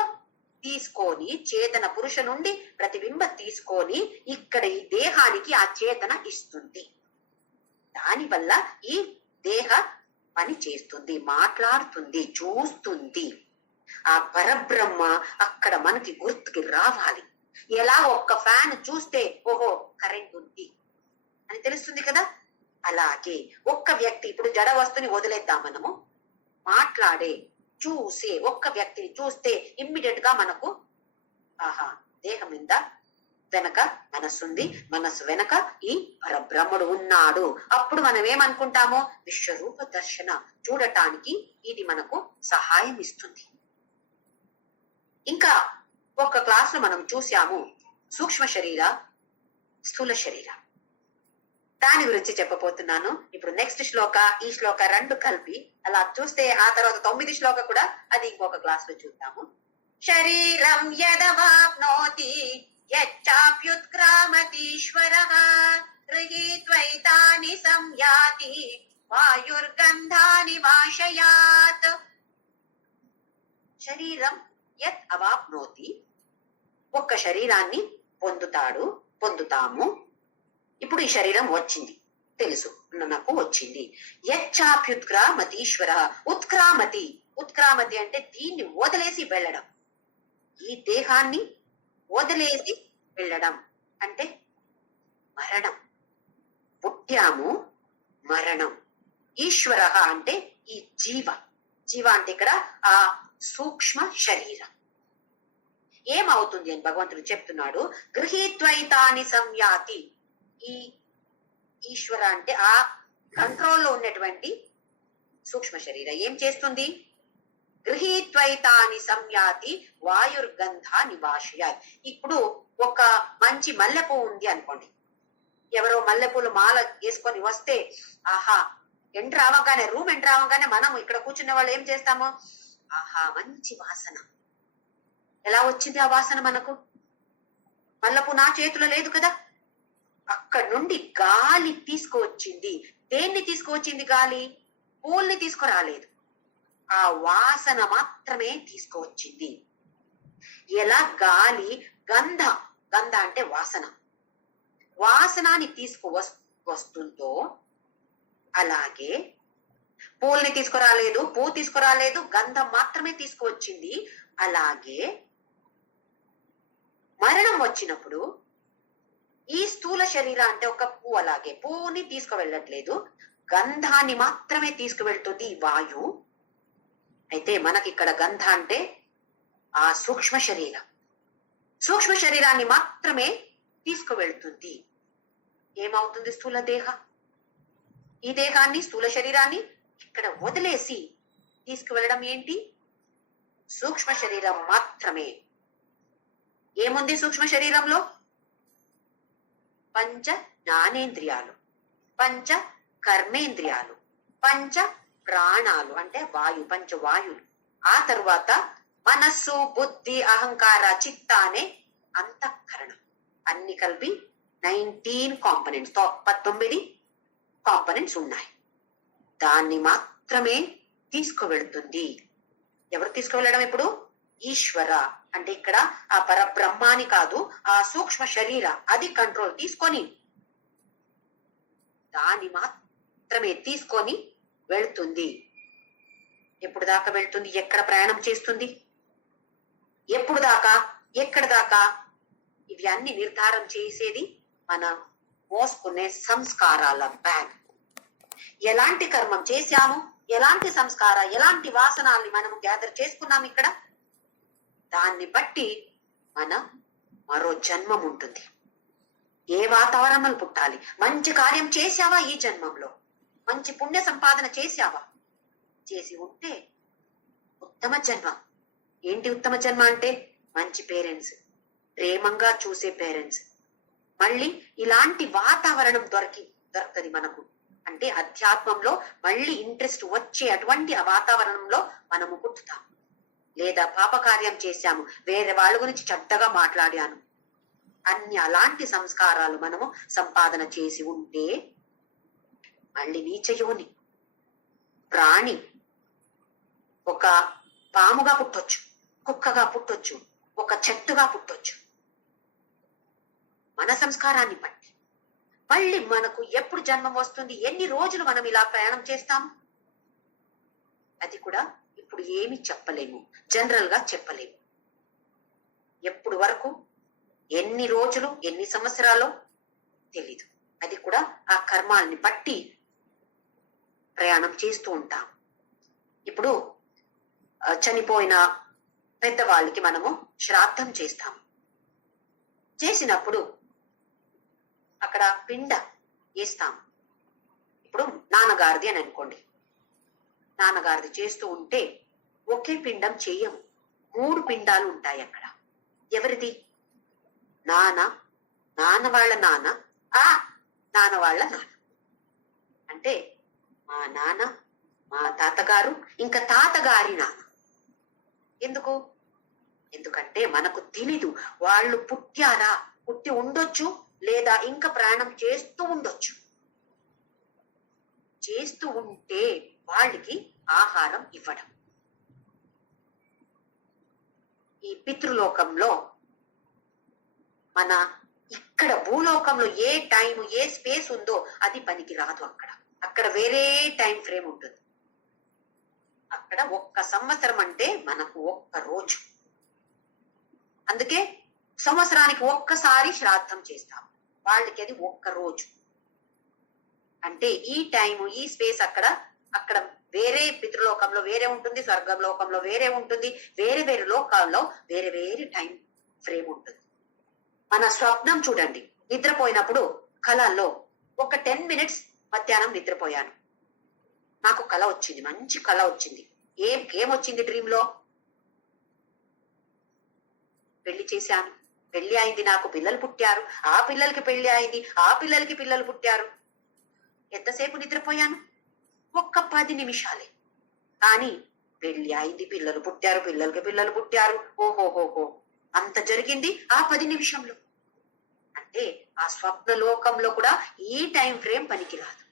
తీసుకొని, చేతన పురుష నుండి ప్రతిబింబ తీసుకొని ఇక్కడ ఈ దేహానికి ఆ చేతన ఇస్తుంది. దానివల్ల ఈ దేహ పని చేస్తుంది, మాట్లాడుతుంది, చూస్తుంది. ఆ పరబ్రహ్మ అక్కడ మనకి గుర్తుకి రావాలి. ఎలా ఒక్క ఫ్యాన్ చూస్తే ఓహో కరెంట్ ఉంది అని తెలుస్తుంది కదా, అలాగే ఒక్క వ్యక్తి, ఇప్పుడు జడ వస్తుని వదిలేద్దాం, మనము మాట్లాడే చూసే ఒక్క వ్యక్తిని చూస్తే ఇమ్మీడియట్ గా మనకు ఆహా దేహం మీద వెనక మనస్సుంది, మనస్సు వెనక ఈ పరబ్రహ్ముడు ఉన్నాడు. అప్పుడు మనం ఏమనుకుంటామో, విశ్వరూప దర్శన చూడటానికి ఇది మనకు సహాయం ఇస్తుంది. ఇంకా ఒక క్లాస్ లో మనం చూసాము సూక్ష్మ శరీర, స్థూల శరీర. దాని గురించి చెప్పబోతున్నాను ఇప్పుడు. నెక్స్ట్ శ్లోక, ఈ శ్లోక రెండు కలిపి అలా చూస్తే ఆ తర్వాత 9 శ్లోక కూడా అది ఇంకొక క్లాస్ లో చూద్దాము. శరీరం యదవాప్నోతి యచ్చాప్యుత్క్రామతీశ్వరః గృహీత్వైతాని సంయాతి వాయుర్గంధాని వాశయాత్. శరీరం యత్ అవాప్నోతి, ఒక్క శరీరాన్ని పొందుతాము. ఇప్పుడు ఈ శరీరం వచ్చింది, తెలుసు నాకు వచ్చింది. యచ్చాప్యుత్క్రామతీశ్వర, ఉత్క్రామతి అంటే దీన్ని వదిలేసి వెళ్ళడం, ఈ దేహాన్ని వదిలేసి వెళ్ళడం అంటే మరణం. పుట్టాము, మరణం. ఈశ్వర అంటే ఈ జీవ అంటే ఇక్కడ ఆ సూక్ష్మ శరీరం. ఏమవుతుంది అని భగవంతుడు చెప్తున్నాడు, గృహీత్వైతాని సంయాతి. ఈ ఈశ్వర అంటే ఆ కంట్రోల్లో ఉన్నటువంటి సూక్ష్మ శరీరం ఏం చేస్తుంది? గృహీత్వైతాని సంయాతి వాయుర్గంధ నివాశయాత్. ఇప్పుడు ఒక మంచి మల్లెపూ ఉంది అనుకోండి, ఎవరో మల్లెపూలు మాల వేసుకొని వస్తే ఆహా ఎంటర్ అవగానే, రూమ్ ఎంటర్ అవగానే మనం ఇక్కడ కూర్చున్న వాళ్ళు ఏం చేస్తాము, ఆహా మంచి వాసన. ఎలా వచ్చింది ఆ వాసన మనకు? మల్లెపూ నా చేతిలో లేదు కదా, అక్కడ నుండి గాలి తీసుకువచ్చింది. దేన్ని తీసుకువచ్చింది? గాలి పూల్ని తీసుకురాలేదు. ఆ వాసన మాత్రమే తీసుకువచ్చింది. ఎలా గాలి గంధ గంధ అంటే వాసన వాసనాన్ని వస్తుందో అలాగే పూల్ని తీసుకురాలేదు, పువ్వు తీసుకురాలేదు, గంధం మాత్రమే తీసుకువచ్చింది. అలాగే మరణం వచ్చినప్పుడు ఈ స్థూల శరీరం అంటే ఒక పువ్వు, అలాగే పువ్వుని తీసుకువెళ్ళట్లేదు, గంధాన్ని మాత్రమే తీసుకువెళ్తుంది ఈ వాయు. అయితే మనకి ఇక్కడ గంధ అంటే ఆ సూక్ష్మ శరీరం, సూక్ష్మ శరీరాన్ని మాత్రమే తీసుకువెళ్తుంది. ఏమవుతుంది? స్థూల దేహ, ఈ దేహాన్ని స్థూల శరీరాన్ని ఇక్కడ వదిలేసి తీసుకువెళ్ళడం ఏంటి? సూక్ష్మ శరీరం మాత్రమే. ఏముంది సూక్ష్మ శరీరంలో? పంచ జ్ఞానేంద్రియాలు, పంచ కర్మేంద్రియాలు, పంచ ప్రాణాలు అంటే వాయు, పంచవాయులు. ఆ తరువాత మనస్సు, బుద్ధి, అహంకార, చిత్త అనే అంతఃకరణం. అన్ని కలిపి 19 కాంపనెంట్స్, 19 కాంపనెంట్స్ ఉన్నాయి. దాన్ని మాత్రమే తీసుకువెళ్తుంది. ఎవరు తీసుకువెళ్ళడం ఇప్పుడు? ఈశ్వర. అంటే ఇక్కడ ఆ పరబ్రహ్మాని కాదు, ఆ సూక్ష్మ శరీర అది కంట్రోల్ తీసుకొని దాన్ని మాత్రమే తీసుకొని వెళ్తుంది. ఎప్పుడు దాకా వెళ్తుంది? ఎక్కడ ప్రయాణం చేస్తుంది? ఎప్పుడు దాకా? ఎక్కడ దాకా? ఇవి అన్ని నిర్ధారణ చేసేది మన మోసుకునే సంస్కారాల బ్యాగ్. ఎలాంటి కర్మం చేశాము, ఎలాంటి సంస్కార, ఎలాంటి వాసనాల్ని మనము గ్యాదర్ చేసుకున్నాము ఇక్కడ, దాన్ని బట్టి మన మరో జన్మం ఉంటుంది. ఏ వాతావరణంలో పుట్టాలి? మంచి కార్యం చేశావా ఈ జన్మంలో? మంచి పుణ్య సంపాదన చేశావా? చేసి ఉంటే ఉత్తమ జన్మ. ఏంటి ఉత్తమ జన్మ అంటే? మంచి పేరెంట్స్, ప్రేమంగా చూసే పేరెంట్స్. మళ్ళీ ఇలాంటి వాతావరణం దొరకది మనకు. అంటే అధ్యాత్మంలో మళ్ళీ ఇంట్రెస్ట్ వచ్చే అటువంటి ఆ వాతావరణంలో మనము పుట్టుతాం. లేదా పాపకార్యం చేశాము, వేరే వాళ్ళ గురించి చెడ్డగా మాట్లాడాను, అన్ని అలాంటి సంస్కారాలు మనము సంపాదన చేసి ఉంటే మళ్ళీ నీచయోని ప్రాణి, ఒక పాముగా పుట్టొచ్చు, కుక్కగా పుట్టొచ్చు, ఒక చెట్టుగా పుట్టొచ్చు. మన సంస్కారాన్ని బట్టి మళ్ళీ మనకు ఎప్పుడు జన్మం వస్తుంది, ఎన్ని రోజులు మనం ఇలా ప్రయాణం చేస్తాము, అది కూడా ఇప్పుడు ఏమి చెప్పలేము, జనరల్ గా చెప్పలేము. ఎప్పుడు వరకు, ఎన్ని రోజులు, ఎన్ని సంవత్సరాలు తెలీదు. అది కూడా ఆ కర్మాల్ని బట్టి ప్రయాణం చేస్తూ ఉంటాం. ఇప్పుడు చనిపోయిన పెద్దవాళ్ళకి మనము శ్రాద్ధం చేస్తాము. చేసినప్పుడు అక్కడ పిండ వేస్తాం. ఇప్పుడు నాన్నగారిది అని అనుకోండి, నాన్నగారిది చేస్తూ ఉంటే ఒకే పిండం చెయ్యము, 3 పిండాలు ఉంటాయి అక్కడ. ఎవరిది? నాన్న, నాన్న వాళ్ళ నాన్న, ఆ నాన్న వాళ్ళ నాన్న. అంటే మా నాన్న, మా తాతగారు, ఇంకా తాతగారి నాన్న. ఎందుకు? ఎందుకంటే మనకు తెలీదు వాళ్ళు పుట్టారా, పుట్టి ఉండొచ్చు, లేదా ఇంకా ప్రయాణం చేస్తూ ఉండొచ్చు. చేస్తూ ఉంటే వాళ్ళకి ఆహారం ఇవ్వడం. ఈ పితృలోకంలో మన ఇక్కడ భూలోకంలో ఏ టైం, ఏ స్పేస్ ఉందో అది పనికి రాదు. అక్కడ వేరే టైం ఫ్రేమ్ ఉంటుంది. అక్కడ 1 సంవత్సరం అంటే మనకు 1 రోజు. అందుకే సంవత్సరానికి ఒక్కసారి శ్రాద్ధం చేస్తాం. వాళ్ళకి అది 1 రోజు. అంటే ఈ టైము, ఈ స్పేస్ అక్కడ వేరే పితృలోకంలో వేరే ఉంటుంది, స్వర్గలోకంలో వేరే ఉంటుంది, వేరే వేరే లోకాల్లో వేరే వేరే టైం ఫ్రేమ్ ఉంటుంది. మన స్వప్నం చూడండి, నిద్రపోయినప్పుడు కళల్లో ఒక 10 మినిట్స్ మధ్యాహ్నం నిద్రపోయాను, నాకు కళ వచ్చింది, మంచి కళ వచ్చింది. ఏమొచ్చింది డ్రీమ్ లో? పెళ్లి చేశాను, పెళ్లి అయింది, నాకు పిల్లలు పుట్టారు, ఆ పిల్లలకి పెళ్లి అయింది, ఆ పిల్లలకి పిల్లలు పుట్టారు. ఎంతసేపు నిద్రపోయాను? ఒక్క 10 నిమిషాలే. కానీ పెళ్లి అయింది, పిల్లలు పుట్టారు, పిల్లలకి పిల్లలు పుట్టారు, ఓహోహోహో అంత జరిగింది ఆ 10 నిమిషంలో. అంటే ఆ స్వప్న లోకంలో కూడా ఈ టైం ఫ్రేమ్ పనికిరాదు.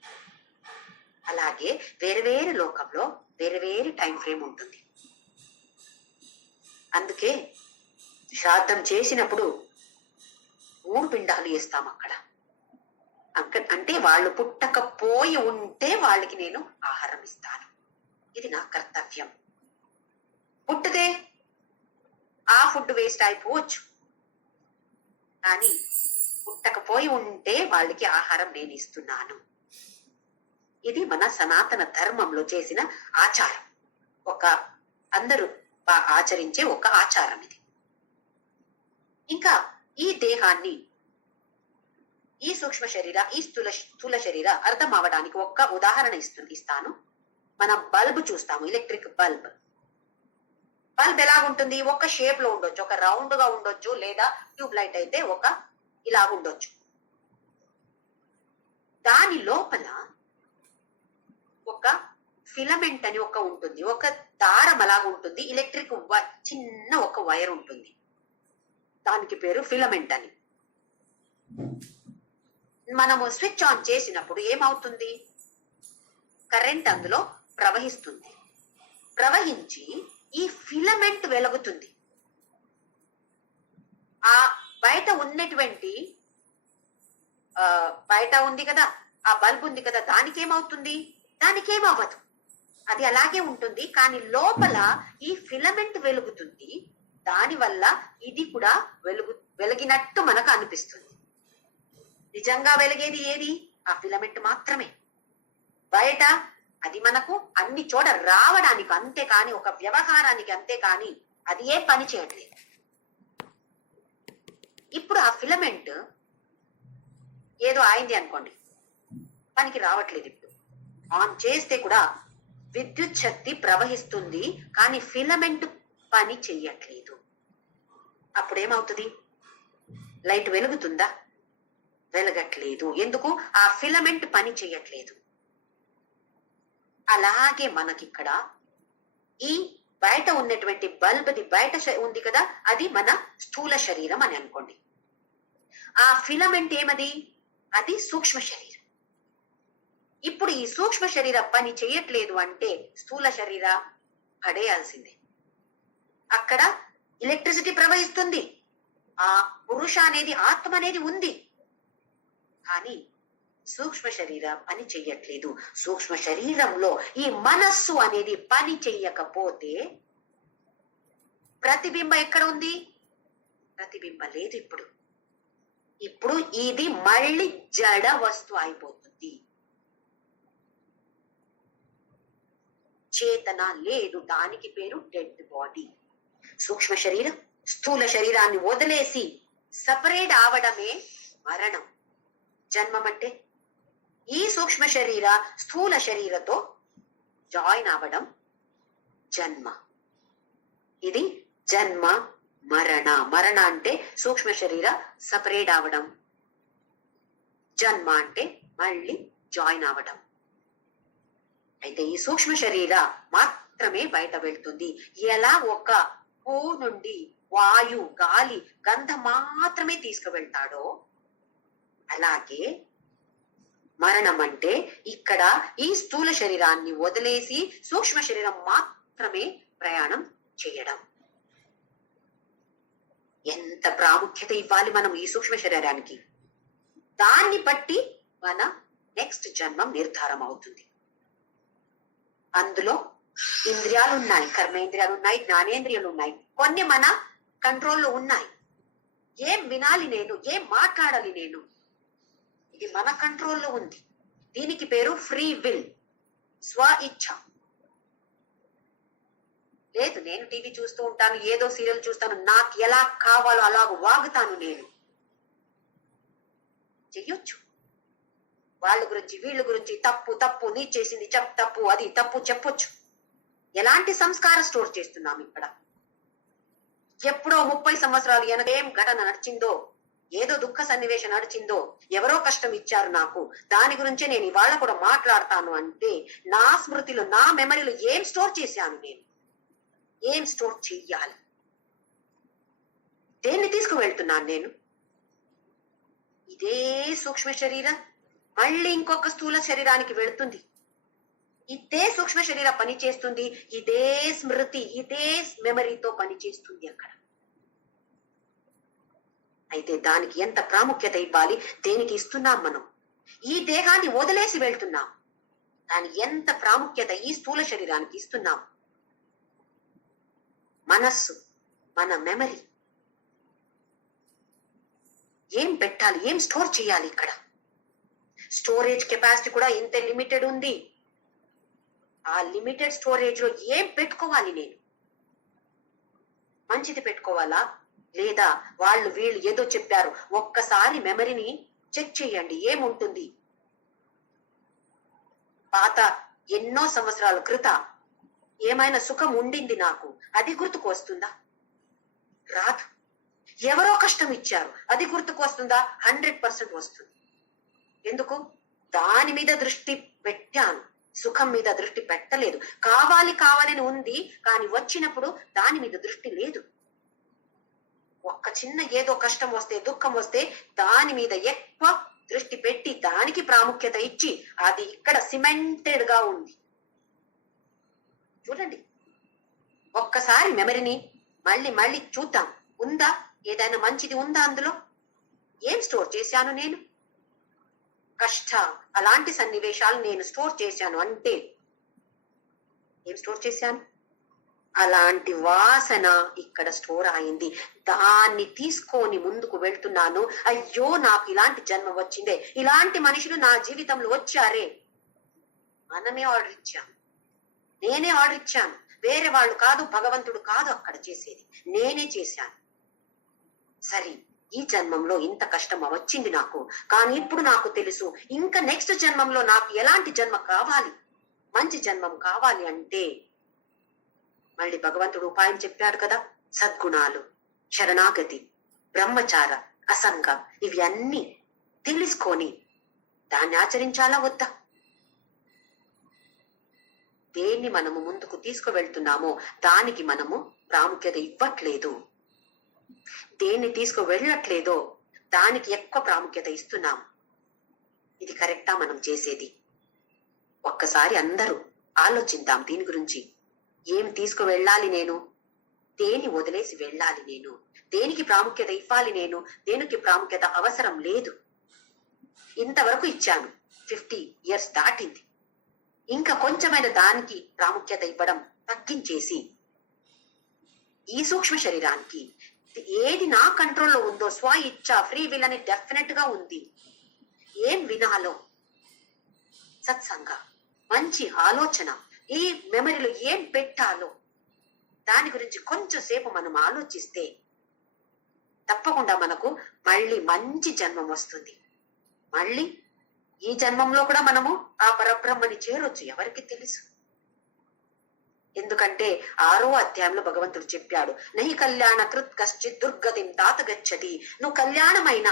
అలాగే వేరే వేరే లోకంలో వేరే వేరే టైం ఫ్రేమ్ ఉంటుంది. అందుకే శ్రాద్ధం చేసినప్పుడు 3 పిండాలు వేస్తాం అక్కడ. అంటే వాళ్ళు పుట్టకపోయి ఉంటే వాళ్ళకి నేను ఆహారం ఇస్తాను. ఇది నా కర్తవ్యం. పుట్టితే ఆ ఫుడ్ వేస్ట్ అయిపోవచ్చు, కానీ పుట్టకపోయి ఉంటే వాళ్ళకి ఆహారం నేను ఇస్తున్నాను. ఇది మన సనాతన ధర్మంలో చేసిన ఆచారం. అందరూ ఆచరించే ఒక ఆచారం ఇది. ఇంకా ఈ దేహాన్ని, ఈ సూక్ష్మ శరీర, ఈ స్థూల శరీర అర్థం అవడానికి ఒక్క ఉదాహరణ ఇస్తాను. మనం బల్బ్ చూస్తాము, ఎలక్ట్రిక్ బల్బ్. బల్బ్ ఎలాగుంటుంది? ఒక షేప్ లో ఉండొచ్చు, ఒక రౌండ్ గా ఉండొచ్చు, లేదా ట్యూబ్ లైట్ అయితే ఇలా ఉండొచ్చు. దాని లోపల ఒక ఫిలమెంట్ అని ఉంటుంది, ఒక దారం అలాగా ఉంటుంది. ఎలక్ట్రిక్ చిన్న ఒక వైర్ ఉంటుంది, దానికి పేరు ఫిలమెంట్ అని. మనము స్విచ్ ఆన్ చేసినప్పుడు ఏమవుతుంది? కరెంట్ అందులో ప్రవహిస్తుంది. ప్రవహించి ఈ ఫిలమెంట్ వెలుగుతుంది. ఆ బయట ఉన్నటువంటి బయట ఉంది కదా, ఆ బల్బ్ ఉంది కదా, దానికేమవుతుంది? దానికేమవ్వదు, అది అలాగే ఉంటుంది. కానీ లోపల ఈ ఫిలమెంట్ వెలుగుతుంది. దానివల్ల ఇది కూడా వెలిగినట్టు మనకు అనిపిస్తుంది. నిజంగా వెలిగేది ఏది? ఆ ఫిలమెంట్ మాత్రమే. బయట అది మనకు అన్ని చోట రావడానికి అంతే, కానీ ఒక వ్యవహారానికి అంతే, కానీ అది ఏ పని చేయట్లేదు. ఇప్పుడు ఆ ఫిలమెంట్ ఏదో అయింది అనుకోండి, పనికి రావట్లేదు. ఇప్పుడు ఆన్ చేస్తే కూడా విద్యుత్ శక్తి ప్రవహిస్తుంది, కానీ ఫిలమెంట్ పని చెయ్యట్లేదు. అప్పుడు ఏమవుతుంది? లైట్ వెలుగుతుందా? వెలగట్లేదు. ఎందుకు? ఆ ఫిలమెంట్ పని చెయ్యట్లేదు. అలాగే మనకిక్కడ ఈ బయట ఉన్నటువంటి బల్బ్ ది బయట ఉంది కదా, అది మన స్థూల శరీరం అని అనుకోండి. ఆ ఫిలమెంట్ ఏమది? అది సూక్ష్మ శరీరం. ఇప్పుడు ఈ సూక్ష్మ శరీర పని చేయట్లేదు అంటే స్థూల శరీర పడేయాల్సిందే. అక్కడ ఎలక్ట్రిసిటీ ప్రవహిస్తుంది, ఆ పురుష అనేది, ఆత్మ అనేది ఉంది, కానీ సూక్ష్మ శరీరం పని చెయ్యట్లేదు. సూక్ష్మ శరీరంలో ఈ మనస్సు అనేది పని చెయ్యకపోతే ప్రతిబింబ ఎక్కడ ఉంది? ప్రతిబింబ లేదు. ఇప్పుడు ఇది మళ్ళీ జడ వస్తువు అయిపోతుంది. చేతన లేదు, దానికి పేరు డెడ్ బాడీ. సూక్ష్మ శరీరం స్థూల శరీరాన్ని వదిలేసి సపరేట్ అవడమే మరణం. జన్మం అంటే ఈ సూక్ష్మ శరీర స్థూల శరీరతో జాయిన్ అవ్వడం జన్మ. ఇది జన్మ మరణ. మరణ అంటే సూక్ష్మ శరీర సపరేట్ అవడం, జన్మ అంటే మళ్ళీ జాయిన్ అవడం. అయితే ఈ సూక్ష్మ శరీర మాత్రమే బయట వెళ్తుంది. ఎలా ఒక పువ్వు నుండి వాయు, గాలి, గంధం మాత్రమే తీసుకువెళ్తాడో అలాగే మరణం అంటే ఇక్కడ ఈ స్థూల శరీరాన్ని వదిలేసి సూక్ష్మ శరీరం మాత్రమే ప్రయాణం చేయడం. ఎంత ప్రాముఖ్యత ఇవ్వాలి మనం ఈ సూక్ష్మ శరీరానికి. దాన్ని బట్టి మన నెక్స్ట్ జన్మం నిర్ధారం అవుతుంది. అందులో ఇంద్రియాలు ఉన్నాయి, కర్మేంద్రియాలు ఉన్నాయి, జ్ఞానేంద్రియాలు ఉన్నాయి. కొన్ని మన కంట్రోల్లో ఉన్నాయి. ఏం వినాలి నేను, ఏం మాట్లాడాలి నేను, ఇది మన కంట్రోల్లో ఉంది. దీనికి పేరు ఫ్రీ విల్, స్వ ఇచ్ఛ. లేదు, నేను టీవీ చూస్తూ ఉంటాను, ఏదో సీరియల్ చూస్తాను, నాకు ఎలా కావాలో అలాగ వాగుతాను, నేను చెయ్యొచ్చు. వాళ్ళ గురించి వీళ్ళ గురించి తప్పు తప్పు, నీ చేసింది తప్పు, అది తప్పు చెప్పొచ్చు. ఎలాంటి సంస్కారం స్టోర్ చేస్తున్నాం ఇక్కడ? ఎప్పుడో 30 సంవత్సరాలు ఏం ఘటన నడిచిందో, ఏదో దుఃఖ సన్నివేశం నడిచిందో, ఎవరో కష్టం ఇచ్చారు నాకు, దాని గురించే నేను ఇవాళ కూడా మాట్లాడతాను అంటే నా స్మృతిలో, నా మెమరీలో ఏం స్టోర్ చేశాను నేను? ఏం స్టోర్ చెయ్యాలి? దేన్ని తీసుకువెళ్తున్నాను నేను? ఇదే సూక్ష్మ శరీరం మళ్ళీ ఇంకొక స్థూల శరీరానికి వెళుతుంది. ఇదే సూక్ష్మ శరీర పని చేస్తుంది, ఇదే స్మృతి, ఇదే మెమరీతో పని చేస్తుంది అక్కడ. అయితే దానికి ఎంత ప్రాముఖ్యత ఇవ్వాలి, దేనికి ఇస్తున్నాం మనం? ఈ దేహాన్ని వదిలేసి వెళ్తున్నాం, కానీ ఎంత ప్రాముఖ్యత ఈ స్థూల శరీరానికి ఇస్తున్నాం? మనస్సు, మన మెమరీ, ఏం పెట్టాలి, ఏం స్టోర్ చేయాలి ఇక్కడ? స్టోరేజ్ కెపాసిటీ కూడా ఇంత లిమిటెడ్ ఉంది. ఆ లిమిటెడ్ స్టోరేజ్ లో ఏం పెట్టుకోవాలి నేను? మంచిది పెట్టుకోవాలా, లేదా వాళ్ళు వీళ్ళు ఏదో చెప్పారు, ఒక్కసారి మెమరీని చెక్ చేయండి, ఏముంటుంది? పాత ఎన్నో సంవత్సరాల క్రిత ఏమైనా సుఖం ఉండింది నాకు, అది గుర్తుకు వస్తుందా? రాదు. ఎవరో కష్టం ఇచ్చారు, అది గుర్తుకు వస్తుందా? 100% వస్తుంది. ఎందుకు? దాని మీద దృష్టి పెట్టాను, సుఖం మీద దృష్టి పెట్టలేదు. కావాలి కావాలని ఉంది, కానీ వచ్చినప్పుడు దాని మీద దృష్టి లేదు. ఒక్క చిన్న ఏదో కష్టం వస్తే, దుఃఖం వస్తే దాని మీద ఎక్కువ దృష్టి పెట్టి దానికి ప్రాముఖ్యత ఇచ్చి అది ఇక్కడ సిమెంటెడ్ గా ఉంది. చూడండి, ఒక్కసారి మెమరీని మళ్ళీ మళ్ళీ చూద్దాం. ఉందా? ఏదైనా మంచిది ఉందా అందులో? ఏం స్టోర్ చేశాను నేను? కష్ట అలాంటి సన్నివేశాలు నేను స్టోర్ చేశాను అంటే ఏం స్టోర్ చేశాను? అలాంటి వాసన ఇక్కడ స్టోర్ అయింది. దాన్ని తీసుకొని ముందుకు వెళ్తున్నాను. అయ్యో, నాకు ఇలాంటి జన్మ వచ్చిందే, ఇలాంటి మనుషులు నా జీవితంలో వచ్చారే. మనమే ఆర్డర్ ఇచ్చాం, నేనే ఆర్డర్ ఇచ్చాను, వేరే వాళ్ళు కాదు, భగవంతుడు కాదు అక్కడ చేసేది, నేనే చేశాను. సరే, ఈ జన్మంలో ఇంత కష్టం వచ్చింది నాకు, కానీ ఇప్పుడు నాకు తెలుసు ఇంకా నెక్స్ట్ జన్మంలో నాకు ఎలాంటి జన్మ కావాలి, మంచి జన్మం కావాలి అంటే మళ్ళీ భగవంతుడు ఉపాయం చెప్పాడు కదా. సద్గుణాలు, శరణాగతి, బ్రహ్మచార, అసంగ, ఇవి అన్ని తెలుసుకొని దాన్ని ఆచరించాలా వద్దా? దేన్ని మనము ముందుకు తీసుకువెళ్తున్నామో దానికి మనము ప్రాముఖ్యత ఇవ్వట్లేదు. దేన్ని తీసుకువెళ్ళట్లేదో దానికి ఎక్కువ ప్రాముఖ్యత ఇస్తున్నాం. ఇది కరెక్టా మనం చేసేది? ఒక్కసారి అందరూ ఆలోచిద్దాం దీని గురించి. ఏం తీసుకువెళ్ళాలి నేను, దేని వదిలేసి వెళ్ళాలి నేను, దేనికి ప్రాముఖ్యత ఇవ్వాలి నేను, దేనికి ప్రాముఖ్యత అవసరం లేదు. ఇంతవరకు ఇచ్చాను, 50 years దాటింది. ఇంకా కొంచెమైన దానికి ప్రాముఖ్యత ఇవ్వడం తగ్గించేసి ఈ సూక్ష్మ శరీరానికి ఏది నా కంట్రోల్లో ఉందో, స్వ ఇచ్చ, ఫ్రీ విల్ అని డెఫినెట్ గా ఉంది. ఏం వినాలో, సత్సంగ, మంచి ఆలోచన, ఈ మెమరీలో ఏం పెట్టాలో దాని గురించి కొంచెం సేపు మనం ఆలోచిస్తే తప్పకుండా మనకు మళ్ళీ మంచి జన్మం వస్తుంది. మళ్ళీ ఈ జన్మంలో కూడా మనము ఆ పరబ్రహ్మని చేరొచ్చు, ఎవరికి తెలుసు? ఎందుకంటే 6వ అధ్యాయంలో భగవంతుడు చెప్పాడు, నహి కళ్యాణ కృత్ కశ్చిత్ దుర్గతిం తాత గచ్చతి. నువ్వు కళ్యాణమైన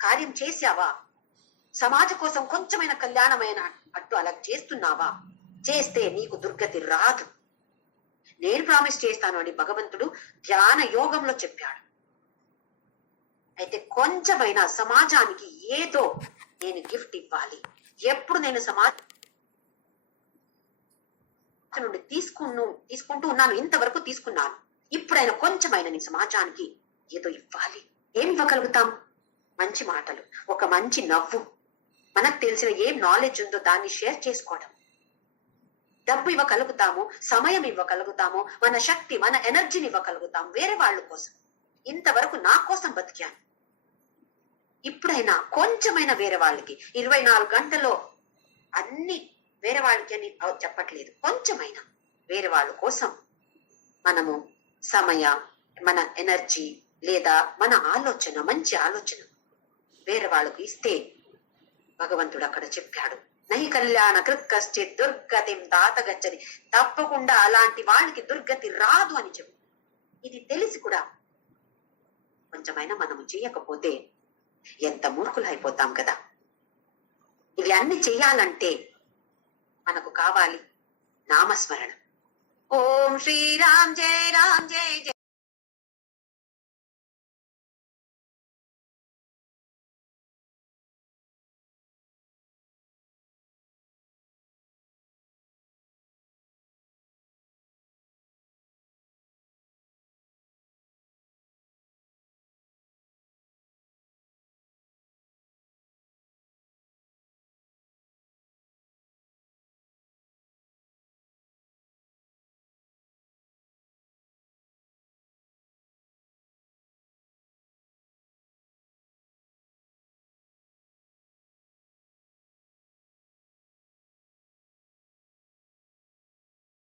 కార్యం చేశావా? సమాజ కోసం కొంచెమైన కళ్యాణమైన అట్టు అలా చేస్తున్నావా? చేస్తే నీకు దుర్గతి రాదు. నేను ప్రామిస్ చేస్తాను అని భగవంతుడు ధ్యాన యోగంలో చెప్పాడు. అయితే కొంచెమైనా సమాజానికి ఏదో నేను గిఫ్ట్ ఇవ్వాలి. ఎప్పుడు నేను సమాజం నుండి తీసుకుంటూ ఉన్నాను, ఇంతవరకు తీసుకున్నాను. ఇప్పుడైనా కొంచెమైనా నీ సమాజానికి ఏదో ఇవ్వాలి. ఏమి ఇవ్వగలుగుతాం? మంచి మాటలు, ఒక మంచి నవ్వు, మనకు తెలిసిన ఏం నాలెడ్జ్ ఉందో దాన్ని షేర్ చేసుకోవడం. డబ్బు ఇవ్వగలుగుతాము, సమయం ఇవ్వగలుగుతాము, మన శక్తి, మన ఎనర్జీని ఇవ్వగలుగుతాం వేరే వాళ్ళ కోసం. ఇంతవరకు నా కోసం బతికాను, ఇప్పుడైనా కొంచెమైనా వేరే వాళ్ళకి. 24 గంటల్లో అన్ని వేరే వాళ్ళకి అని చెప్పట్లేదు, కొంచెమైనా వేరే వాళ్ళ కోసం మనము సమయ, మన ఎనర్జీ లేదా మన ఆలోచన, మంచి ఆలోచన వేరే వాళ్ళకు ఇస్తే భగవంతుడు అక్కడ చెప్పాడు, నహి కళ్యాణ కృత్ కశ్చిత్ దుర్గతిం తాత గచ్చతి. తప్పకుండా అలాంటి వాళ్ళకి దుర్గతి రాదు అని చెప్పు. ఇది తెలిసి కూడా కొంచెమైనా మనము చేయకపోతే ఎంత మూర్ఖులైపోతాం కదా. ఇవి అన్ని చేయాలంటే మనకు కావాలి నామస్మరణ. ఓం శ్రీరామ్ జయ రామ్ జయ జయ.